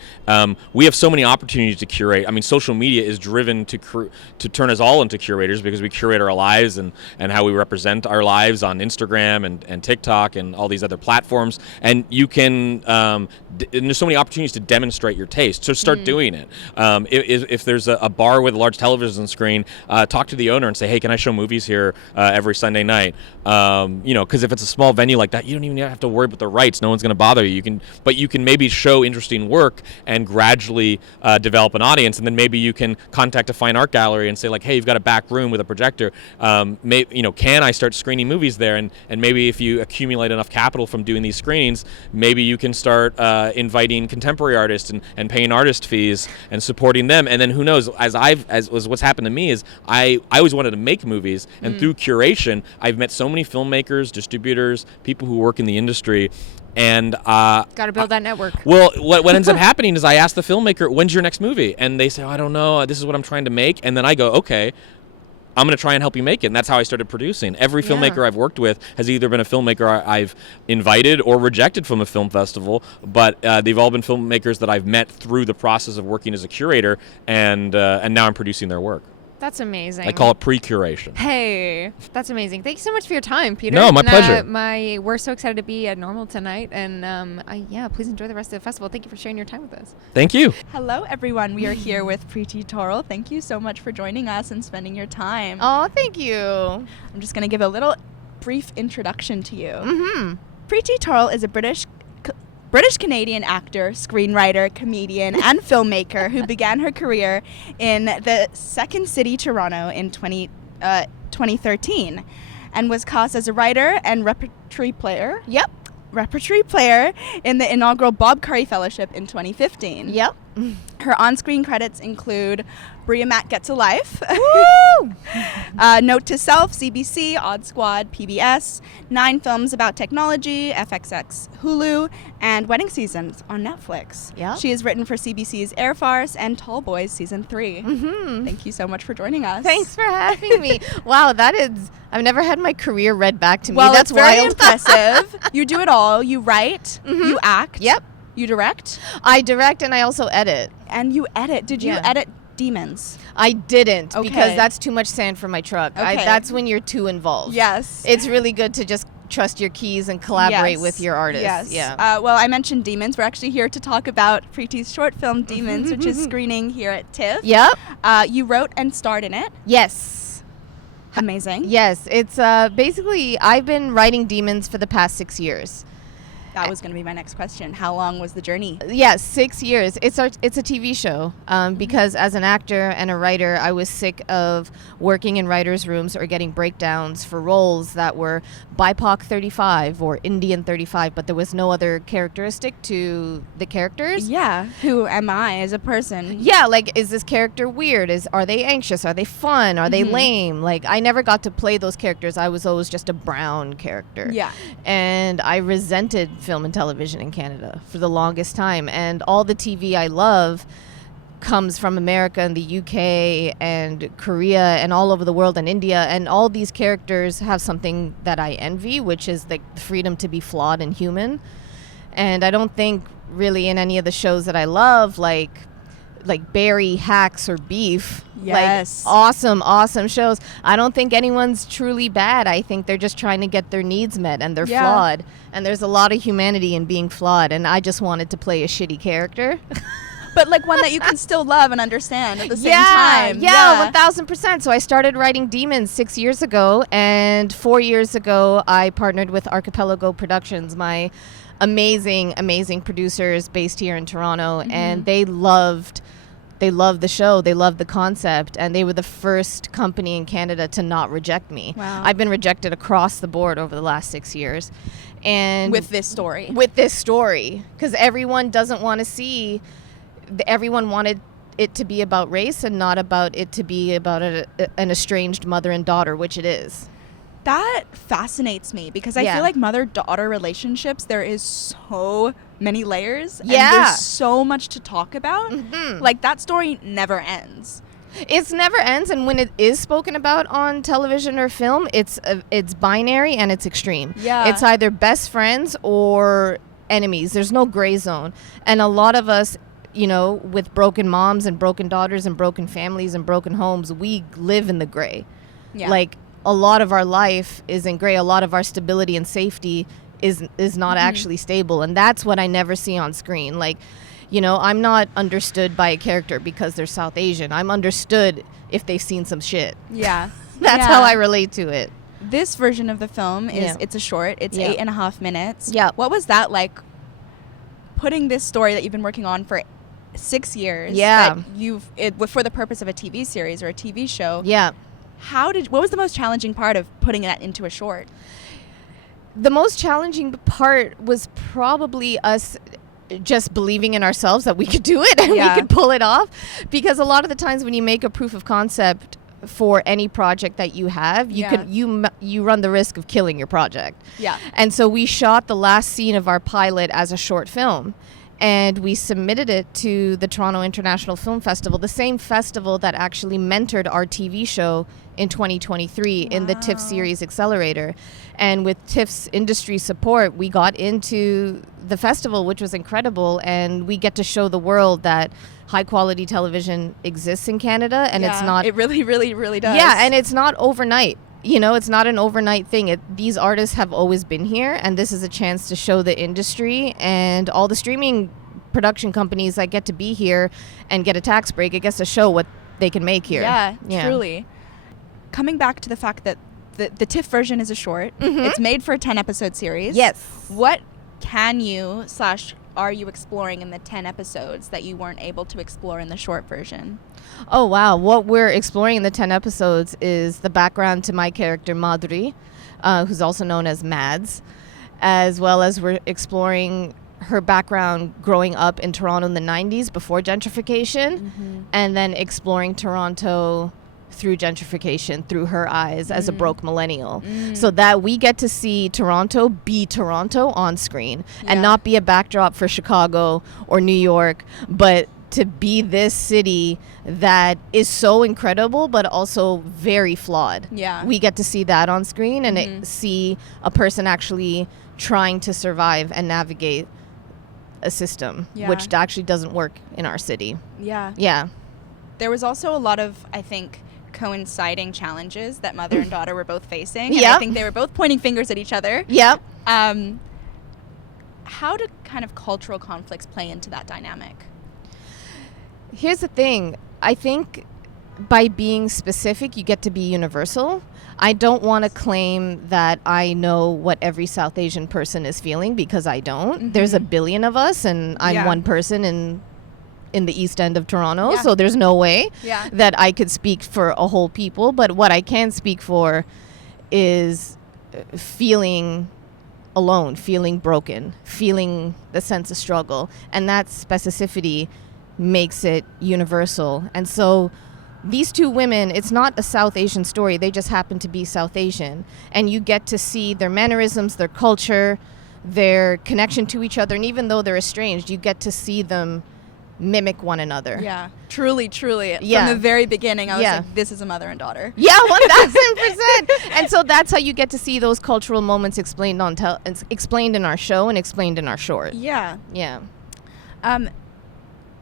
We have so many opportunities to curate. I mean, social media is driven to turn us all into curators because we curate our lives and how we represent our lives on Instagram and TikTok and all these other platforms. And you can, and there's so many opportunities to demonstrate your taste. So start doing it. If there's a bar with a large television screen, talk to the owner and say, hey, can I show movies here every Sunday night? Because if it's a small venue like that, you don't even have to worry about the rights. No one's going to bother you. But you can maybe show interesting work and gradually develop an audience, and then maybe you can contact a fine art gallery and say like, hey, you've got a back room with a projector. Can I start screening movies there? And maybe if you accumulate enough capital from doing these screenings, maybe you can start inviting contemporary artists and paying artist fees and supporting them. And then who knows? As what's happened to me is I always wanted to make movies, and through curation, I've met so many filmmakers, distributors, people who work in the industry, and got to build that network. Well, what ends up happening is I ask the filmmaker, when's your next movie? And they say, I don't know, this is what I'm trying to make. And then I go, okay, I'm going to try and help you make it. And that's how I started producing. Every filmmaker I've worked with has either been a filmmaker I've invited or rejected from a film festival, but they've all been filmmakers that I've met through the process of working as a curator, and now I'm producing their work. That's amazing. I call it pre-curation. Hey, that's amazing. Thank you so much for your time, Peter. No, my pleasure. We're so excited to be at Normal tonight, and please enjoy the rest of the festival. Thank you for sharing your time with us. Thank you. Hello, everyone. We are here with Preeti Torul. Thank you so much for joining us and spending your time. Oh, thank you. I'm just going to give a little brief introduction to you. Mm-hmm. Preeti Torul is a British-Canadian actor, screenwriter, comedian, and filmmaker who began her career in the Second City, Toronto in 2013 and was cast as a writer and repertory player. Yep. Repertory player in the inaugural Bob Curry Fellowship in 2015. Yep. Her on-screen credits include Bria Matt Gets a Life, Woo! Note to Self, CBC, Odd Squad, PBS, 9 films about technology, FXX, Hulu, and Wedding Seasons on Netflix. Yep. She has written for CBC's Air Farce and Tall Boys Season 3. Mm-hmm. Thank you so much for joining us. Thanks for having me. Wow, I've never had my career read back to me. Well, That's it's very wild. impressive. You do it all. You write, you act. Yep. You direct. I direct and I also edit. And you edit. Did you Yeah. edit Demons? I didn't Okay. because that's too much sand for my truck. Okay. That's when you're too involved. Yes. It's really good to just trust your keys and collaborate Yes. with your artist. Yes. Yeah. Well, I mentioned Demons. We're actually here to talk about Preeti's short film Demons, which is screening here at TIFF. Yep. You wrote and starred in it. Yes. Amazing. Yes. It's basically I've been writing Demons for the past 6 years. That was going to be my next question. How long was the journey? Yeah, 6 years. It's a TV show because as an actor and a writer, I was sick of working in writers' rooms or getting breakdowns for roles that were BIPOC 35 or Indian 35, but there was no other characteristic to the characters. Yeah. Who am I as a person? Yeah, like, is this character weird? Are they anxious? Are they fun? Are they lame? Like, I never got to play those characters. I was always just a brown character. Yeah. And I resented film and television in Canada for the longest time. And all the TV I love comes from America and the UK and Korea and all over the world and India. And all these characters have something that I envy, which is the freedom to be flawed and human. And I don't think really in any of the shows that I love, like Barry, Hacks, or Beef, Yes. like awesome shows. I don't think anyone's truly bad. I think they're just trying to get their needs met, and they're flawed. And there's a lot of humanity in being flawed, and I just wanted to play a shitty character. But like one that you can still love and understand at the same time. Yeah, 1000%. So I started writing Demons 6 years ago, and 4 years ago I partnered with Archipelago Productions, my amazing producers based here in Toronto, and they loved the show, they loved the concept, and they were the first company in Canada to not reject me. Wow. I've been rejected across the board over the last 6 years. And With this story. because everyone doesn't want to see, everyone wanted it to be about race and not about it to be about an estranged mother and daughter, which it is. That fascinates me because I Yeah. feel like mother-daughter relationships, there is so many layers. And Yeah. there's so much to talk about. Like, that story never ends. It never ends, and when it is spoken about on television or film, it's binary and it's extreme. Yeah. It's either best friends or enemies. There's no gray zone. And a lot of us, you know, with broken moms and broken daughters and broken families and broken homes, we live in the gray. Yeah. Like, a lot of our life is in gray. A lot of our stability and safety is not actually stable, and that's what I never see on screen. Like, you know, I'm not understood by a character because they're South Asian. I'm understood if they've seen some shit. Yeah. That's how I relate to it. This version of the film is, Yeah. it's a short. It's Yeah. 8.5 minutes. Yeah. What was that like, putting this story that you've been working on for 6 years? Yeah. That for the purpose of a TV series or a TV show. Yeah. What was the most challenging part of putting that into a short? The most challenging part was probably us just believing in ourselves that we could do it and Yeah. we could pull it off. Because a lot of the times when you make a proof of concept for any project that you have, you run the risk of killing your project. Yeah. And so we shot the last scene of our pilot as a short film. And we submitted it to the Toronto International Film Festival, the same festival that actually mentored our TV show in 2023 in the TIFF Series Accelerator. And with TIFF's industry support, we got into the festival, which was incredible. And we get to show the world that high quality television exists in Canada. And it's not. It really, really, really does. Yeah, and it's not overnight. You know, it's not an overnight thing. These artists have always been here, and this is a chance to show the industry and all the streaming production companies that get to be here and get a tax break. It gets to show what they can make here. Yeah, truly. Coming back to the fact that the TIFF version is a short, it's made for a 10-episode series. Yes. What can you / are you exploring in the 10 episodes that you weren't able to explore in the short version? Oh, wow. What we're exploring in the 10 episodes is the background to my character, Madhuri, who's also known as Mads, as well as we're exploring her background growing up in Toronto in the 90s before gentrification, and then exploring Toronto through gentrification through her eyes as a broke millennial, so that we get to see Toronto be Toronto on screen and not be a backdrop for Chicago or New York, but to be this city that is so incredible but also very flawed. Yeah. We get to see that on screen and see a person actually trying to survive and navigate a system, which actually doesn't work in our city. Yeah. Yeah. There was also a lot of, I think, coinciding challenges that mother and daughter were both facing. And I Yep. think they were both pointing fingers at each other. Yep. How do kind of cultural conflicts play into that dynamic? Here's the thing. I think by being specific, you get to be universal. I don't want to claim that I know what every South Asian person is feeling, because I don't. There's a billion of us, and I'm one person in the East End of Toronto, so there's no way that I could speak for a whole people. But what I can speak for is feeling alone, feeling broken, feeling the sense of struggle, and that specificity makes it universal. And so these two women, it's not a South Asian story, they just happen to be South Asian, and you get to see their mannerisms, their culture, their connection to each other, and even though they're estranged, you get to see them mimic one another. Yeah, truly. Yeah. From the very beginning, I was like, this is a mother and daughter. Yeah, 1000%. And so that's how you get to see those cultural moments explained explained in our show and explained in our short. Yeah. Yeah.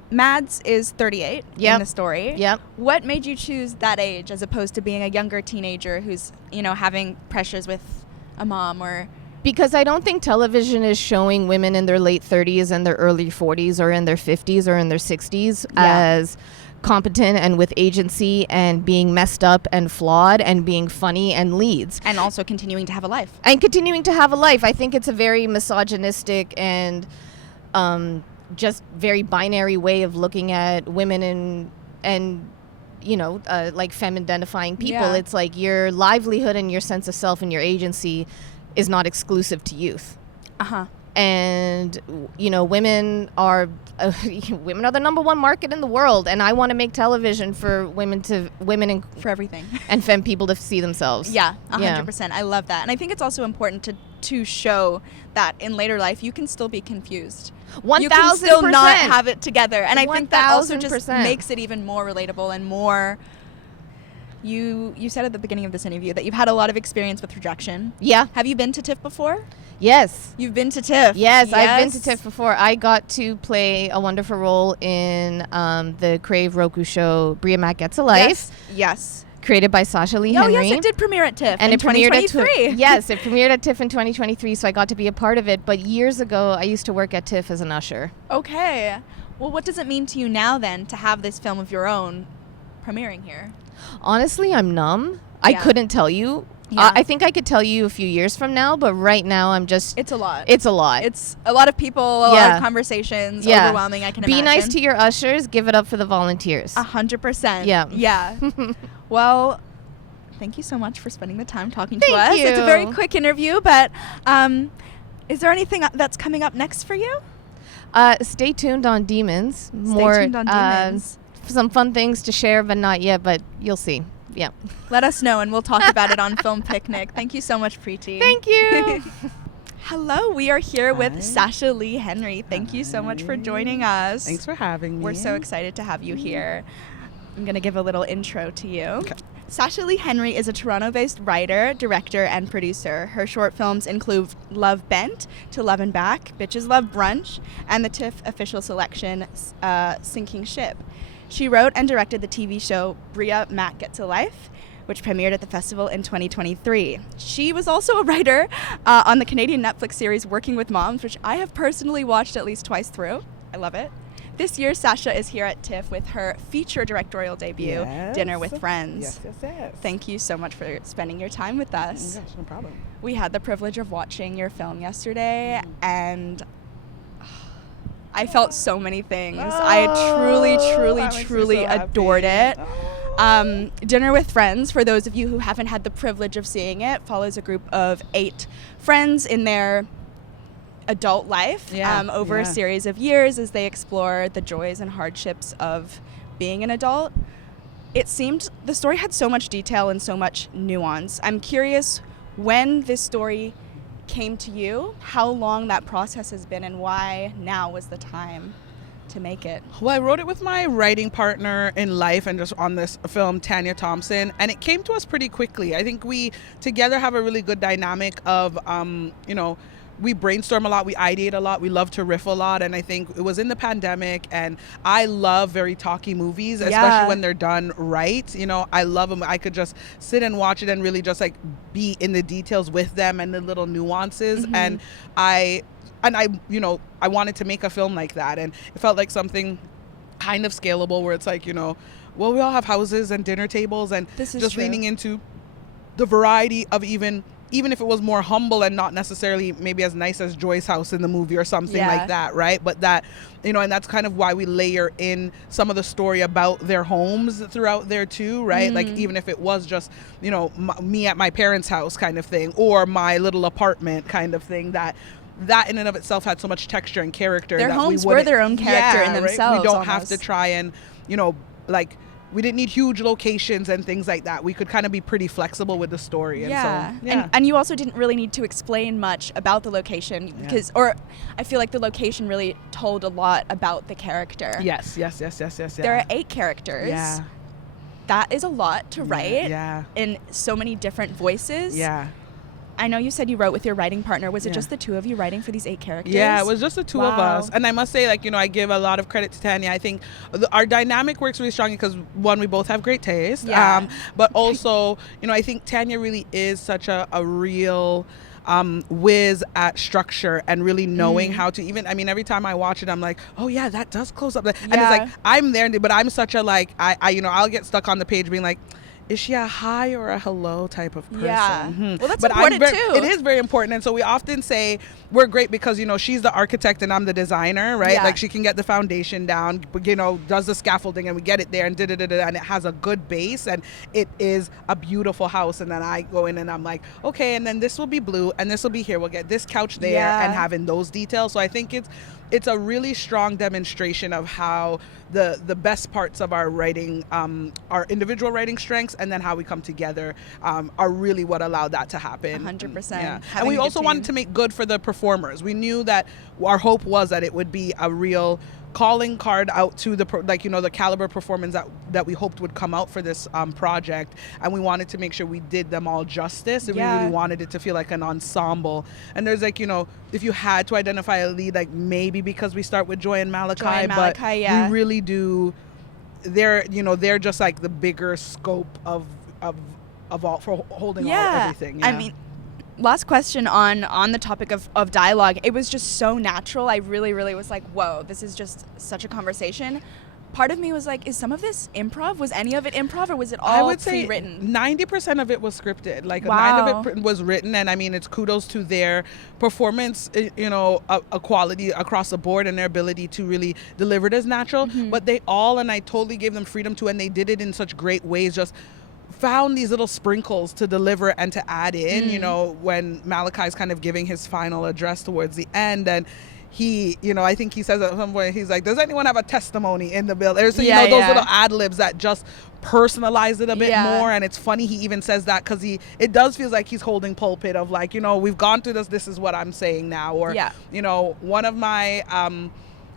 Mads is 38 in the story. Yep. What made you choose that age as opposed to being a younger teenager who's, having pressures with a mom or... Because I don't think television is showing women in their late 30s and their early 40s or in their 50s or in their 60s as competent and with agency and being messed up and flawed and being funny and leads. And also continuing to have a life. I think it's a very misogynistic and just very binary way of looking at women and like femme-identifying people. Yeah. It's like your livelihood and your sense of self and your agency is not exclusive to youth. and women are the number one market in the world, and I want to make television for women and For everything. and femme people to see themselves. Yeah, 100%. I love that. And I think it's also important to show that in later life you can still be confused. 1,000%. You can still not have it together. And I think that also just 1,000%. makes it even more relatable and more... You said at the beginning of this interview that you've had a lot of experience with rejection. Yeah. Have you been to TIFF before? Yes. You've been to TIFF? Yes, I've been to TIFF before. I got to play a wonderful role in the Crave Roku show Bria Matt Gets a Life, Yes. created by Sasha Leigh Oh, Henry. yes, it did premiere at TIFF And in it premiered at 2023. yes, it premiered at TIFF in 2023, so I got to be a part of it. But years ago, I used to work at TIFF as an usher. Okay. Well, what does it mean to you now, then, to have this film of your own premiering here? Honestly, I'm numb. I Yeah. couldn't tell you. Yeah. I think I could tell you a few years from now, but right now I'm just... It's a lot. It's a lot. It's a lot of people, a lot Yeah. of conversations, Yeah. overwhelming, I can Be imagine. nice to your ushers. Give it up for the volunteers. 100%. Yeah. Yeah. Well, thank you so much for spending the time talking to Thank us. It's a very you. quick interview, but is there anything that's coming up next for you? Stay tuned on Demons. Stay tuned on Demons. Some fun things to share, but not yet, but you'll see. Yeah. Let us know, and we'll talk about it on Film Picnic. Thank you so much, Preeti. Thank you. Hello, we are here with Hi. Sasha Leigh Henry. Thank you so much for joining us. Thanks for having me. We're so excited to have you here. I'm going to give a little intro to you. Sasha Leigh Henry is a Toronto-based writer, director, and producer. Her short films include Love Bent, To Love and Back, Bitches Love Brunch, and the TIFF official selection, Sinking Ship. She wrote and directed the TV show Bria Matt Gets a Life, which premiered at the festival in 2023. She was also a writer on the Canadian Netflix series Working with Moms, which I have personally watched at least twice through. I love it. This year, Sasha is here at TIFF with her feature directorial debut, Yes. Dinner with Friends. Yes, yes, yes. Thank you so much for spending your time with Oh us. my gosh, no problem. We had the privilege of watching your film yesterday, and I felt so many things. I truly adored it. Dinner with Friends, for those of you who haven't had the privilege of seeing it, follows a group of 8 friends in their adult life over a series of years as they explore the joys and hardships of being an adult. It seemed the story had so much detail and so much nuance. I'm curious when this story came to you, how long that process has been, and why now was the time to make it. Well, I wrote it with my writing partner in life and just on this film, Tanya Thompson, and it came to us pretty quickly. I think we together have a really good dynamic of, we brainstorm a lot, we ideate a lot, we love to riff a lot, and I think it was in the pandemic, and I love very talky movies, especially when they're done right. I love them. I could just sit and watch it and really just like be in the details with them and the little nuances, and I wanted to make a film like that, and it felt like something kind of scalable where it's like, well, we all have houses and dinner tables, and This is just true. leaning into the variety of even if it was more humble and not necessarily maybe as nice as Joy's house in the movie or something like that, right? But that, and that's kind of why we layer in some of the story about their homes throughout there too, right? Like even if it was just, me at my parents' house kind of thing, or my little apartment kind of thing, that in and of itself had so much texture and character. Their that homes we were wouldn't- their own character in right? themselves. We don't have to almost. try and, we didn't need huge locations and things like that. We could kind of be pretty flexible with the story. And so, And you also didn't really need to explain much about the location because, or I feel like the location really told a lot about the character. Yes. There are 8 characters. Yeah. That is a lot to write Yeah. in so many different voices. Yeah. I know you said you wrote with your writing partner. Was it Yeah. just the 2 of you writing for these 8 characters? Yeah, it was just the 2 of Wow. us. And I must say, I give a lot of credit to Tanya. I think our dynamic works really strongly because, one, we both have great taste. Yeah. But also, I think Tanya really is such a real whiz at structure and really knowing how to every time I watch it, I'm like, oh yeah, that does close up. And it's like, I'm there, but I'm such a I'll get stuck on the page being like, is she a hi or a hello type of person? Yeah. Well, that's But important too. It is very important. And so we often say we're great because, she's the architect and I'm the designer, right? Yeah. Like she can get the foundation down, does the scaffolding and we get it there and and it has a good base and it is a beautiful house. And then I go in and I'm like, okay, and then this will be blue and this will be here. We'll get this couch there and having those details. So I think it's a really strong demonstration of how the best parts of our writing, our individual writing strengths, and then how we come together are really what allowed that to happen. 100%. Yeah. Having And we a good also wanted team. to make good for the performers. We knew that our hope was that it would be a real calling card out to the caliber performance that we hoped would come out for this project, and we wanted to make sure we did them all justice, and we really wanted it to feel like an ensemble. And there's if you had to identify a lead, like maybe because we start with Joy and Malachi, but we really do. They're just like the bigger scope of all for holding all everything. Yeah. I mean, last question on the topic of dialogue. It was just so natural. I really, really was like, whoa, this is just such a conversation. Part of me was like, is some of this improv? Was any of it improv, or was it all I would say pre-written? 90% of it was scripted. Like Wow. 9 of it was written, and I mean, it's kudos to their performance, a quality across the board and their ability to really deliver it as natural. But they all, and I totally gave them freedom to, and they did it in such great ways, just found these little sprinkles to deliver and to add in, when Malachi's kind of giving his final address towards the end, and he, I think he says at some point, he's like, does anyone have a testimony in the bill? So, those little ad libs that just personalize it a bit more. And it's funny he even says that because it does feel like he's holding pulpit of like, we've gone through this is what I'm saying now. Or, one of my,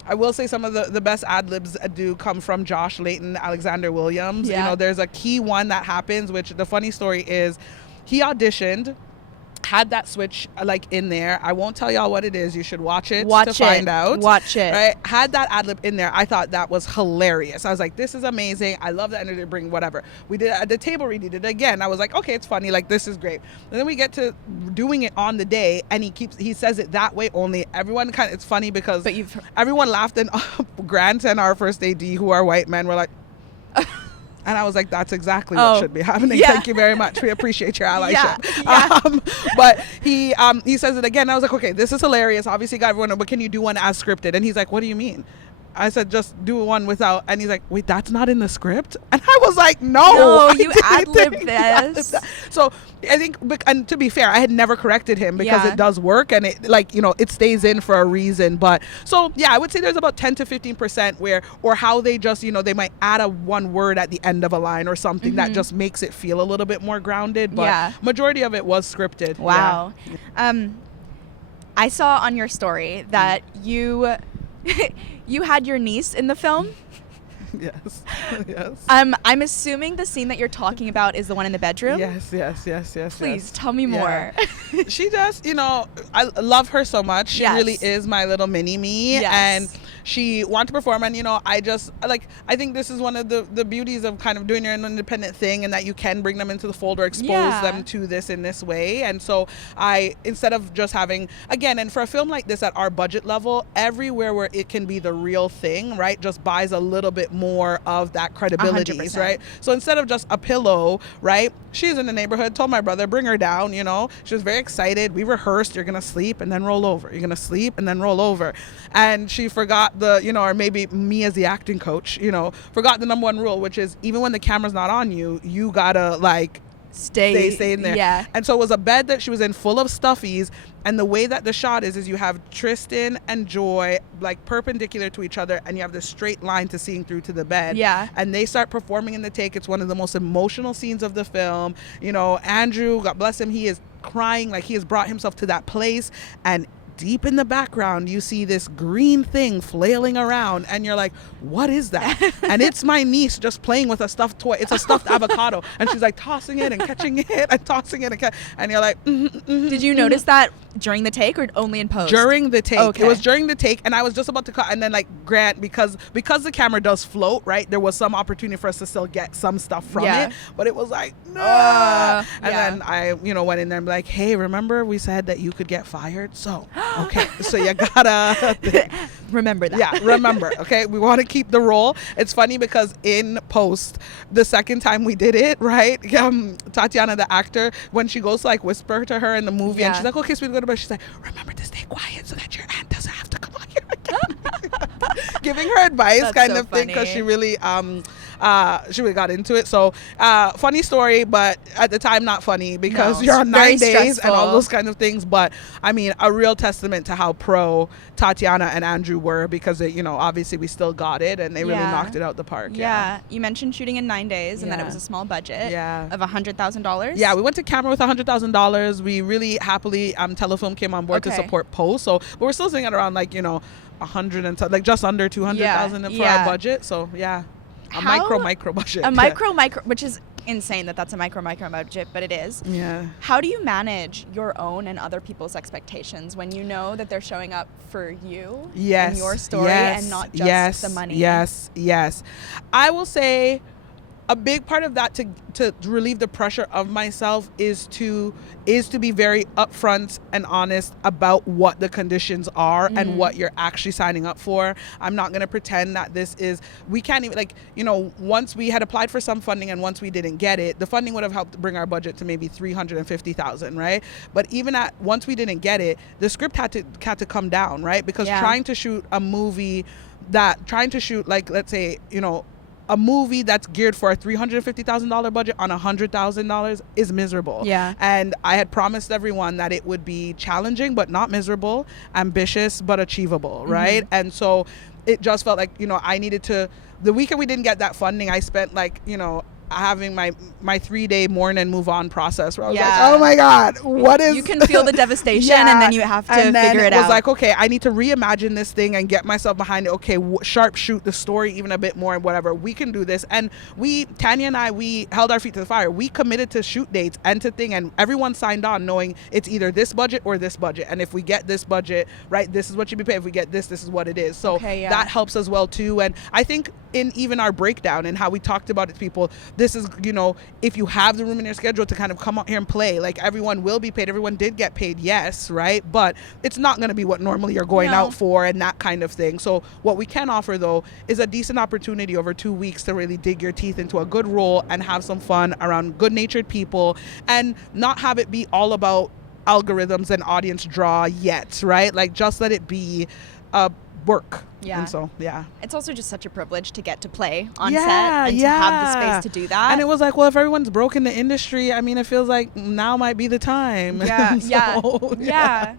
I will say some of the best ad libs do come from Josh Layton, Alexander Williams. There's a key one that happens, which the funny story is he auditioned, had that switch in there. I won't tell y'all what it is. You should watch it to find out. Watch it. Right? Had that ad lib in there. I thought that was hilarious. I was like, this is amazing. I love the energy to bring whatever. We did it at the table read. He did it again. I was like, okay, it's funny. Like, this is great. And then we get to doing it on the day, and he says it that way only. Everyone it's funny because everyone laughed, and Grant and our first AD, who are white men, were like, and I was like, that's exactly what should be happening. Yeah. Thank you very much. We appreciate your allyship. Yeah. But he says it again. I was like, okay, this is hilarious. Obviously, got everyone, but can you do one as scripted? And he's like, what do you mean? I said, just do one without. And he's like, wait, that's not in the script? And I was like, no, you ad-libbed this. So I think, and to be fair, I had never corrected him because it does work, and it it stays in for a reason. But so yeah, I would say there's about 10 to 15% or how they just they might add one word at the end of a line or something that just makes it feel a little bit more grounded. But majority of it was scripted. Wow. Yeah. I saw on your story that you you had your niece in the film. Yes. I'm assuming the scene that you're talking about is the one in the bedroom. Yes. Please tell me more. She just, I love her so much. She really is my little mini me. Yes. And she wanted to perform, and I just I think this is one of the beauties of kind of doing your own independent thing, and that you can bring them into the fold or expose them to this in this way. And so I, instead of just having, again, and for a film like this at our budget level, everywhere where it can be the real thing, right, just buys a little bit more of that credibility, 100%. right? So instead of just a pillow, right, she's in the neighborhood, told my brother, bring her down, she was very excited. We rehearsed, you're gonna sleep and then roll over, you're gonna sleep and then roll over. And she forgot or maybe me as the acting coach, forgot the number one rule, which is even when the camera's not on you, you gotta stay in there. Yeah. And so it was a bed that she was in full of stuffies, and the way that the shot is you have Tristan and Joy perpendicular to each other, and you have this straight line to seeing through to the bed. Yeah. And they start performing in the take. It's one of the most emotional scenes of the film. Andrew, God bless him, he is crying, he has brought himself to that place, and deep in the background you see this green thing flailing around, and you're like, what is that? And it's my niece just playing with a stuffed toy. It's a stuffed avocado, and she's tossing it and catching it and tossing it and you're like, Did you notice that during the take or only in post? During the take. Okay. It was during the take, and I was just about to cut, and then Grant, because the camera does float, right, there was some opportunity for us to still get some stuff from it, but it was no. And then I went in there and be like, hey, remember we said that you could get fired? So Okay, so you gotta Remember that. yeah, remember, okay? We want to keep the role. It's funny because in post, the second time we did it, right? Tatiana, the actor, when she goes to like whisper to her in the movie, and she's like, okay, so we go to bed. She's like, remember to stay quiet so that your aunt doesn't have to come on here again. Giving her advice, That's kind so of thing, because funny. she really got into it. So funny story, but at the time not funny because No, you're on very 9 days and all stressful. those kinds of things. But I mean, a real testament to how pro Tatiana and Andrew were, because it, obviously we still got it and they really Yeah. knocked it out the park. Yeah, you mentioned shooting in 9 days, and that it Yeah. was a small budget Yeah. of $100,000. Yeah, we went to camera with $100,000. We really happily, Telefilm came on board to Okay. support post. So, but we're still sitting at around like, 100 and like just under 200,000 for Yeah. our budget. So yeah, a How- micro budget. a micro, which is insane that that's a micro budget, but it is. Yeah. How do you manage your own and other people's expectations when you know that they're showing up for you Yes. and your story yes, and not just yes, the money? Yes. I will say a big part of that to relieve the pressure of myself is to be very upfront and honest about what the conditions are and what you're actually signing up for. I'm not going to pretend that we can't even, like, once we had applied for some funding and once we didn't get it, the funding would have helped bring our budget to maybe $350,000, right? But even once we didn't get it, the script had to come down, right? Because trying to shoot like, let's say, a movie that's geared for a $350,000 budget on $100,000 is miserable. Yeah. And I had promised everyone that it would be challenging, but not miserable, ambitious, but achievable, right? And so it just felt like, I needed to, the weekend we didn't get that funding, I spent like, having my 3-day mourn and move on process where I was Yeah. like, oh my God, what is... You can feel the devastation, and then you have to and then figure it was out. like, okay, I need to reimagine this thing and get myself behind it. Okay, sharp shoot the story even a bit more and whatever. We can do this. And Tanya and I, we held our feet to the fire. We committed to shoot dates and to thing, and everyone signed on knowing it's either this budget or this budget. And if we get this budget, right, this is what you be paid. If we get this is what it is. So that helps as well too. And I think in even our breakdown and how we talked about it to people, this is, if you have the room in your schedule to kind of come out here and play, like, everyone will be paid. Everyone did get paid, yes, right? But it's not going to be what normally you're going out for and that kind of thing. So what we can offer, though, is a decent opportunity over 2 weeks to really dig your teeth into a good role and have some fun around good-natured people and not have it be all about algorithms and audience draw yet, right? Like, just let it be work. Yeah. And so, yeah. It's also just such a privilege to get to play on Yeah, set and to have the yeah. space to do that. And it was like, well, if everyone's broken the industry, I mean, it feels like now might be the time. Yeah, So, yeah.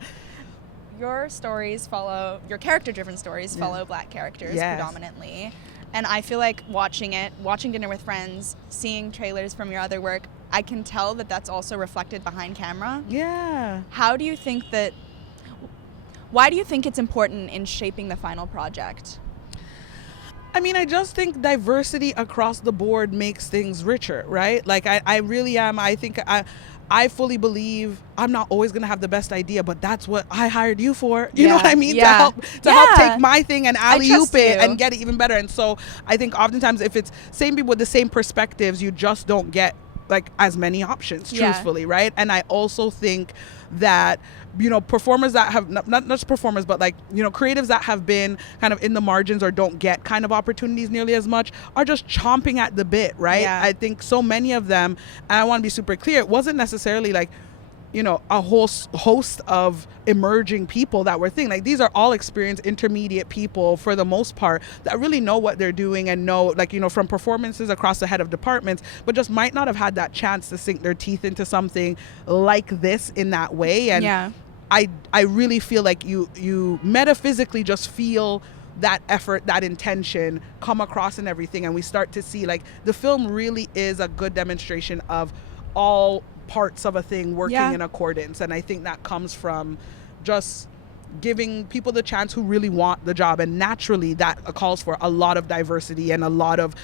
Your stories your character-driven stories follow Black characters Yes. predominantly. And I feel like watching Dinner with Friends, seeing trailers from your other work, I can tell that that's also reflected behind camera. Yeah. Why do you think it's important in shaping the final project? I mean, I just think diversity across the board makes things richer, right? Like, I really am. I think I fully believe I'm not always going to have the best idea, but that's what I hired you for. You know what I mean? Yeah. To help take my thing and alley-oop trust it you. and get it even better. And so I think oftentimes if it's same people with the same perspectives, you just don't get like as many options, Yeah. truthfully, right? And I also think that, performers that have not just performers, but like, creatives that have been kind of in the margins or don't get kind of opportunities nearly as much are just chomping at the bit, right? Yeah. I think so many of them, and I want to be super clear, it wasn't necessarily like, a whole host of emerging people that were thinking, like, these are all experienced intermediate people for the most part that really know what they're doing and know, like, from performances across the head of departments, but just might not have had that chance to sink their teeth into something like this in that way. And I really feel like you metaphysically just feel that effort, that intention come across in everything, and we start to see, like, the film really is a good demonstration of all parts of a thing working in accordance. And I think that comes from just giving people the chance who really want the job, and naturally that calls for a lot of diversity and a lot of,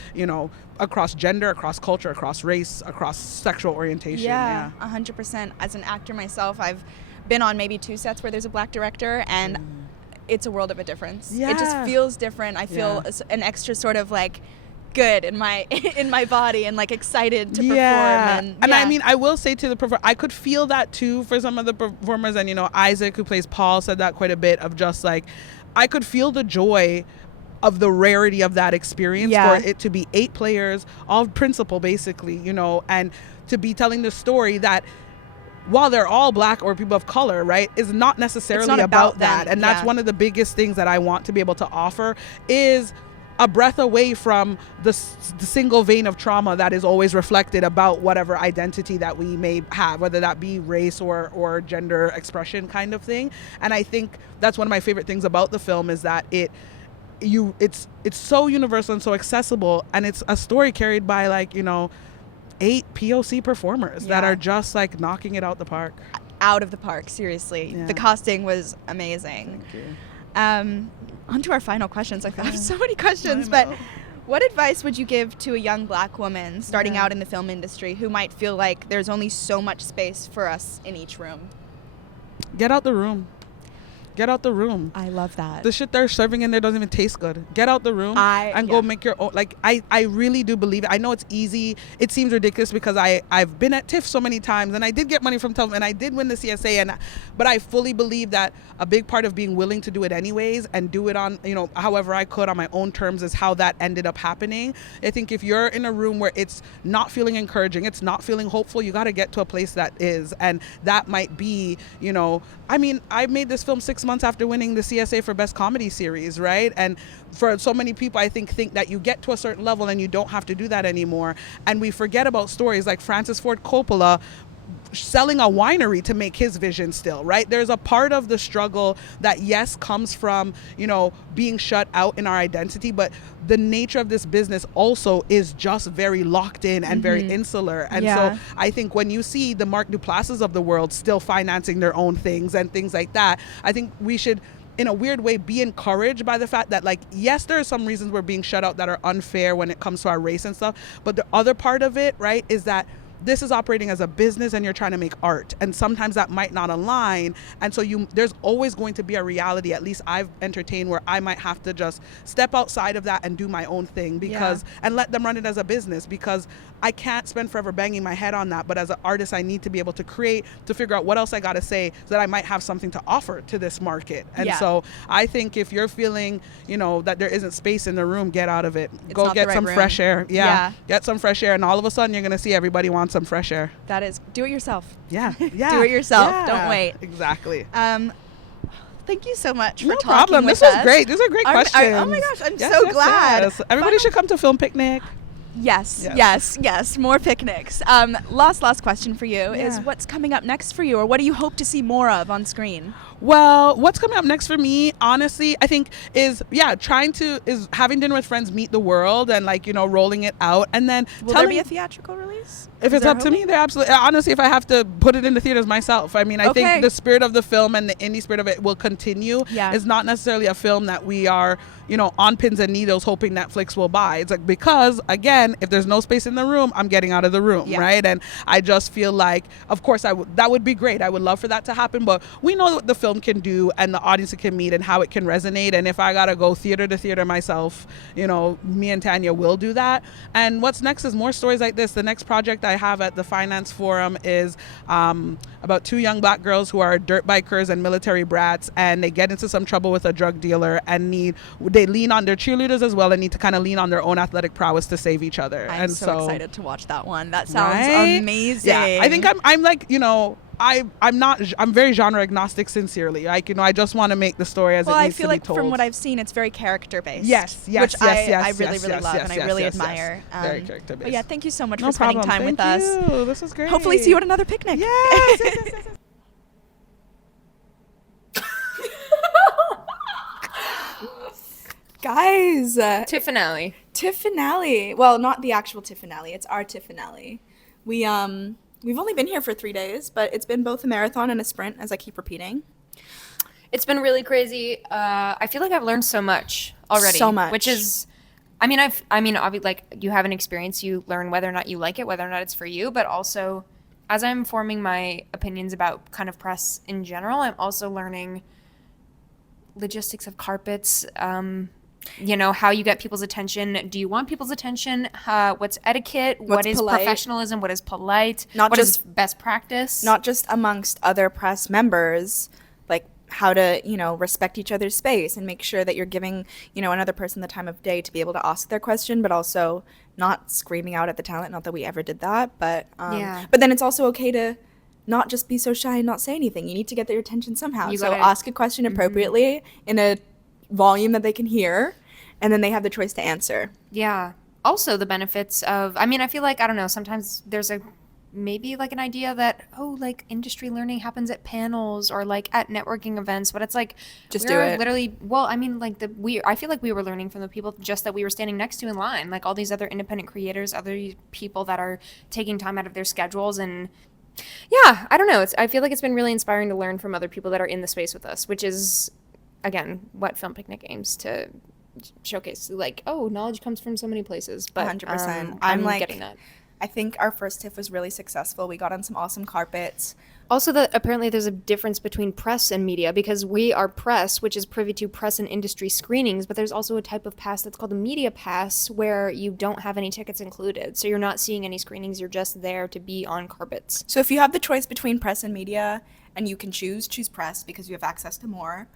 across gender, across culture, across race, across sexual orientation. Yeah, 100%. As an actor myself, I've been on maybe 2 sets where there's a Black director, and it's a world of a difference. It just Yeah. feels different. I feel an extra sort of like good in my in my body and like excited to perform. And I mean, I will say to the performer, I could feel that too for some of the performers, and you know, Isaac, who plays Paul, said that quite a bit, of just like, I could feel the joy of the rarity of that experience for it to be 8 players, all principal basically, you know, and to be telling the story that while they're all Black or people of color, right, is not necessarily about that. And that's one of the biggest things that I want to be able to offer, is a breath away from the single vein of trauma that is always reflected about whatever identity that we may have, whether that be race or gender expression kind of thing. And I think that's one of my favorite things about the film, is that it's so universal and so accessible, and it's a story carried by, like, you know, 8 POC performers that are just like knocking it out the park. Out of the park, seriously. The casting was amazing. Thank you. On to our final questions. I have so many questions, but what advice would you give to a young Black woman starting out in the film industry who might feel like there's only so much space for us in each room? Get out the room. Get out the room. I love that. The shit they're serving in there doesn't even taste good. Get out the room and go make your own. Like, I really do believe it. I know it's easy. It seems ridiculous because I've been at TIFF so many times, and I did get money from TIFF, and I did win the CSA, but I fully believe that a big part of being willing to do it anyways and do it on, you know, however I could on my own terms is how that ended up happening. I think if you're in a room where it's not feeling encouraging, it's not feeling hopeful, you got to get to a place that is, and that might be, you know, I mean, I made this film 6 months after winning the CSA for Best Comedy Series, right? And for so many people, I think that you get to a certain level and you don't have to do that anymore. And we forget about stories like Francis Ford Coppola selling a winery to make his vision still, right? There's a part of the struggle that, yes, comes from, you know, being shut out in our identity, but the nature of this business also is just very locked in and very insular. And so I think when you see the Mark Duplass's of the world still financing their own things and things like that, I think we should, in a weird way, be encouraged by the fact that, like, yes, there are some reasons we're being shut out that are unfair when it comes to our race and stuff, but the other part of it, right, is that this is operating as a business and you're trying to make art, and sometimes that might not align, and so there's always going to be a reality, at least I've entertained, where I might have to just step outside of that and do my own thing, because and let them run it as a business, because I can't spend forever banging my head on that. But as an artist, I need to be able to create, to figure out what else I got to say so that I might have something to offer to this market. And so I think if you're feeling, you know, that there isn't space in the room, get out of it. Go get some fresh air. Get some fresh air, and all of a sudden you're going to see everybody wants some fresh air. That is, do it yourself. Do it yourself. Don't wait. Exactly. Thank you so much for no talking problem. with This was us. great. These are great questions. Oh my gosh, I'm so glad. Yes. Everybody should come to Film Picnic. Yes. More picnics. Last question for you is, what's coming up next for you, or what do you hope to see more of on screen? Well, what's coming up next for me, honestly, I think is having dinner with friends, meet the world, and, like, you know, rolling it out, and then will there be a theatrical release? If it's up to me, they're absolutely. Honestly, if I have to put it in the theaters myself, I mean, I think the spirit of the film and the indie spirit of it will continue. It's not necessarily a film that we are, you know, on pins and needles hoping Netflix will buy. It's like, because again, if there's no space in the room, I'm getting out of the room, right? And I just feel like, of course, that would be great. I would love for that to happen, but we know what the film can do and the audience it can meet and how it can resonate. And if I gotta go theater to theater myself, you know, me and Tanya will do that. And what's next is more stories like this. The next project I have at the Finance Forum is about 2 young Black girls who are dirt bikers and military brats, and they get into some trouble with a drug dealer and they lean on their cheerleaders as well and need to kind of lean on their own athletic prowess to save each other. I'm so excited to watch that one. That sounds amazing. Yeah, I think I'm like, you know, I'm very genre agnostic, sincerely. Like, you know, I just want to make the story as it needs to be told. Well, I feel like from what I've seen, it's very character based. Yes, which I really love and I really admire. Very character based. But yeah, thank you so much for spending time with us. Thank you. This was great. Hopefully see you at another picnic. Yes. Guys, TIFF finale. TIFF finale. Well, not the actual TIFF finale. It's our TIFF finale. We've only been here for 3 days, but it's been both a marathon and a sprint, as I keep repeating. It's been really crazy. I feel like I've learned so much already. So much. Which is, obviously, like, you have an experience, you learn whether or not you like it, whether or not it's for you, but also, as I'm forming my opinions about kind of press in general, I'm also learning logistics of carpets, how you get people's attention. Do you want people's attention? What's etiquette? What What's is polite? professionalism? What is polite? Not What is just- best practice? Not just amongst other press members, like how to, respect each other's space and make sure that you're giving, another person the time of day to be able to ask their question, but also not screaming out at the talent. Not that we ever did that, but but then it's also okay to not just be so shy and not say anything. You need to get their attention somehow. You So gotta- ask a question appropriately in a volume that they can hear, and then they have the choice to answer. Yeah. Also, the benefits of, I feel like, I don't know, sometimes there's maybe like an idea that, like industry learning happens at panels or like at networking events, but it's like, Just we're do it. literally, I feel like we were learning from the people just that we were standing next to in line, like all these other independent creators, other people that are taking time out of their schedules. And yeah, I don't know. I feel like it's been really inspiring to learn from other people that are in the space with us, which is, again, what Film Picnic aims to showcase. Like, knowledge comes from so many places. But 100%. I'm like, getting that. I think our first TIFF was really successful. We got on some awesome carpets. Also, that apparently there's a difference between press and media, because we are press, which is privy to press and industry screenings, but there's also a type of pass that's called a media pass where you don't have any tickets included. So you're not seeing any screenings, you're just there to be on carpets. So if you have the choice between press and media, and you can choose press because you have access to more.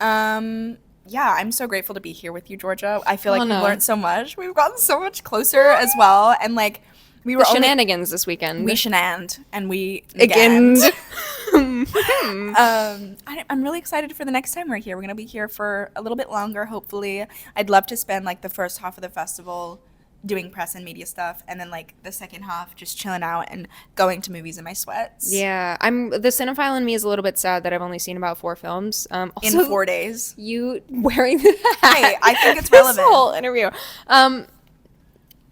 Yeah, I'm so grateful to be here with you, Georgia. I feel like we've learned so much. We've gotten so much closer as well, and like we were The shenanigans this weekend. we shenaned and we Again. I'm really excited for the next time we're here. We're gonna be here for a little bit longer, hopefully. I'd love to spend like the first half of the festival doing press and media stuff, and then like the second half just chilling out and going to movies in my sweats. Yeah, the cinephile in me is a little bit sad that I've only seen about 4 films. In Also, 4 days. you wearing the hat. Hey, I think it's this relevant. whole interview.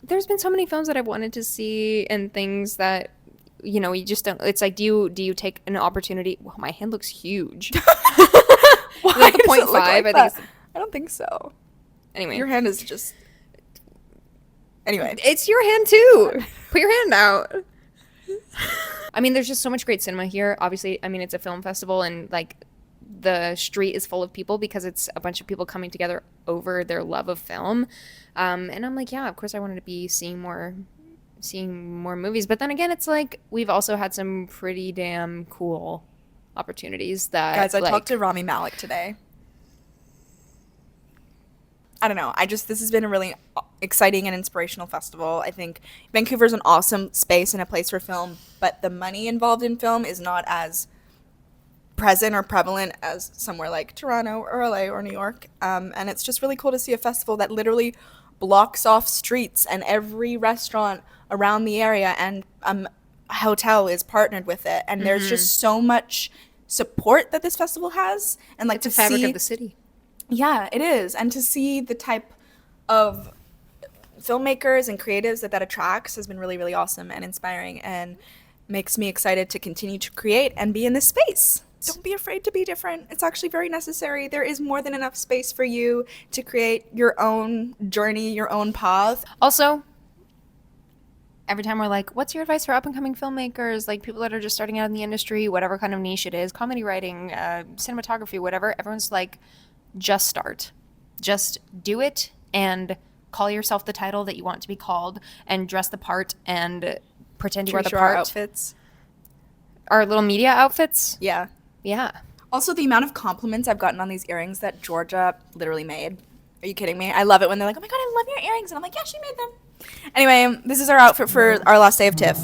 There's been so many films that I've wanted to see and things that you just don't. It's like, do you take an opportunity? Well, my hand looks huge. Why Like a does it 0.5, look like I think that? it's- I don't think so. Anyway, Your hand is just. Anyway. it's your hand too. Put your hand out. There's just so much great cinema here. Obviously, it's a film festival, and like the street is full of people because it's a bunch of people coming together over their love of film. And I'm like, yeah, of course I wanted to be seeing more movies. But then again, it's like we've also had some pretty damn cool opportunities that Guys, I talked to Rami Malek today. I don't know. This has been a really exciting and inspirational festival. I think Vancouver's an awesome space and a place for film, but the money involved in film is not as present or prevalent as somewhere like Toronto or LA or New York. And it's just really cool to see a festival that literally blocks off streets, and every restaurant around the area and a hotel is partnered with it. And there's just so much support that this festival has. And like it's a fabric of the city. Yeah, it is. And to see the type of filmmakers and creatives that attracts has been really, really awesome and inspiring, and makes me excited to continue to create and be in this space. Don't be afraid to be different. It's actually very necessary. There is more than enough space for you to create your own journey, your own path. Also, every time we're like, what's your advice for up-and-coming filmmakers, like people that are just starting out in the industry, whatever kind of niche it is, comedy writing, cinematography, whatever, everyone's like, just start. Just do it and call yourself the title that you want to be called, and dress the part and pretend you are the Our part. outfits. Our little media outfits. Yeah. Yeah. Also, the amount of compliments I've gotten on these earrings that Georgia literally made. Are you kidding me? I love it when they're like, oh my God, I love your earrings. And I'm like, yeah, she made them. Anyway, this is our outfit for our last day of TIFF.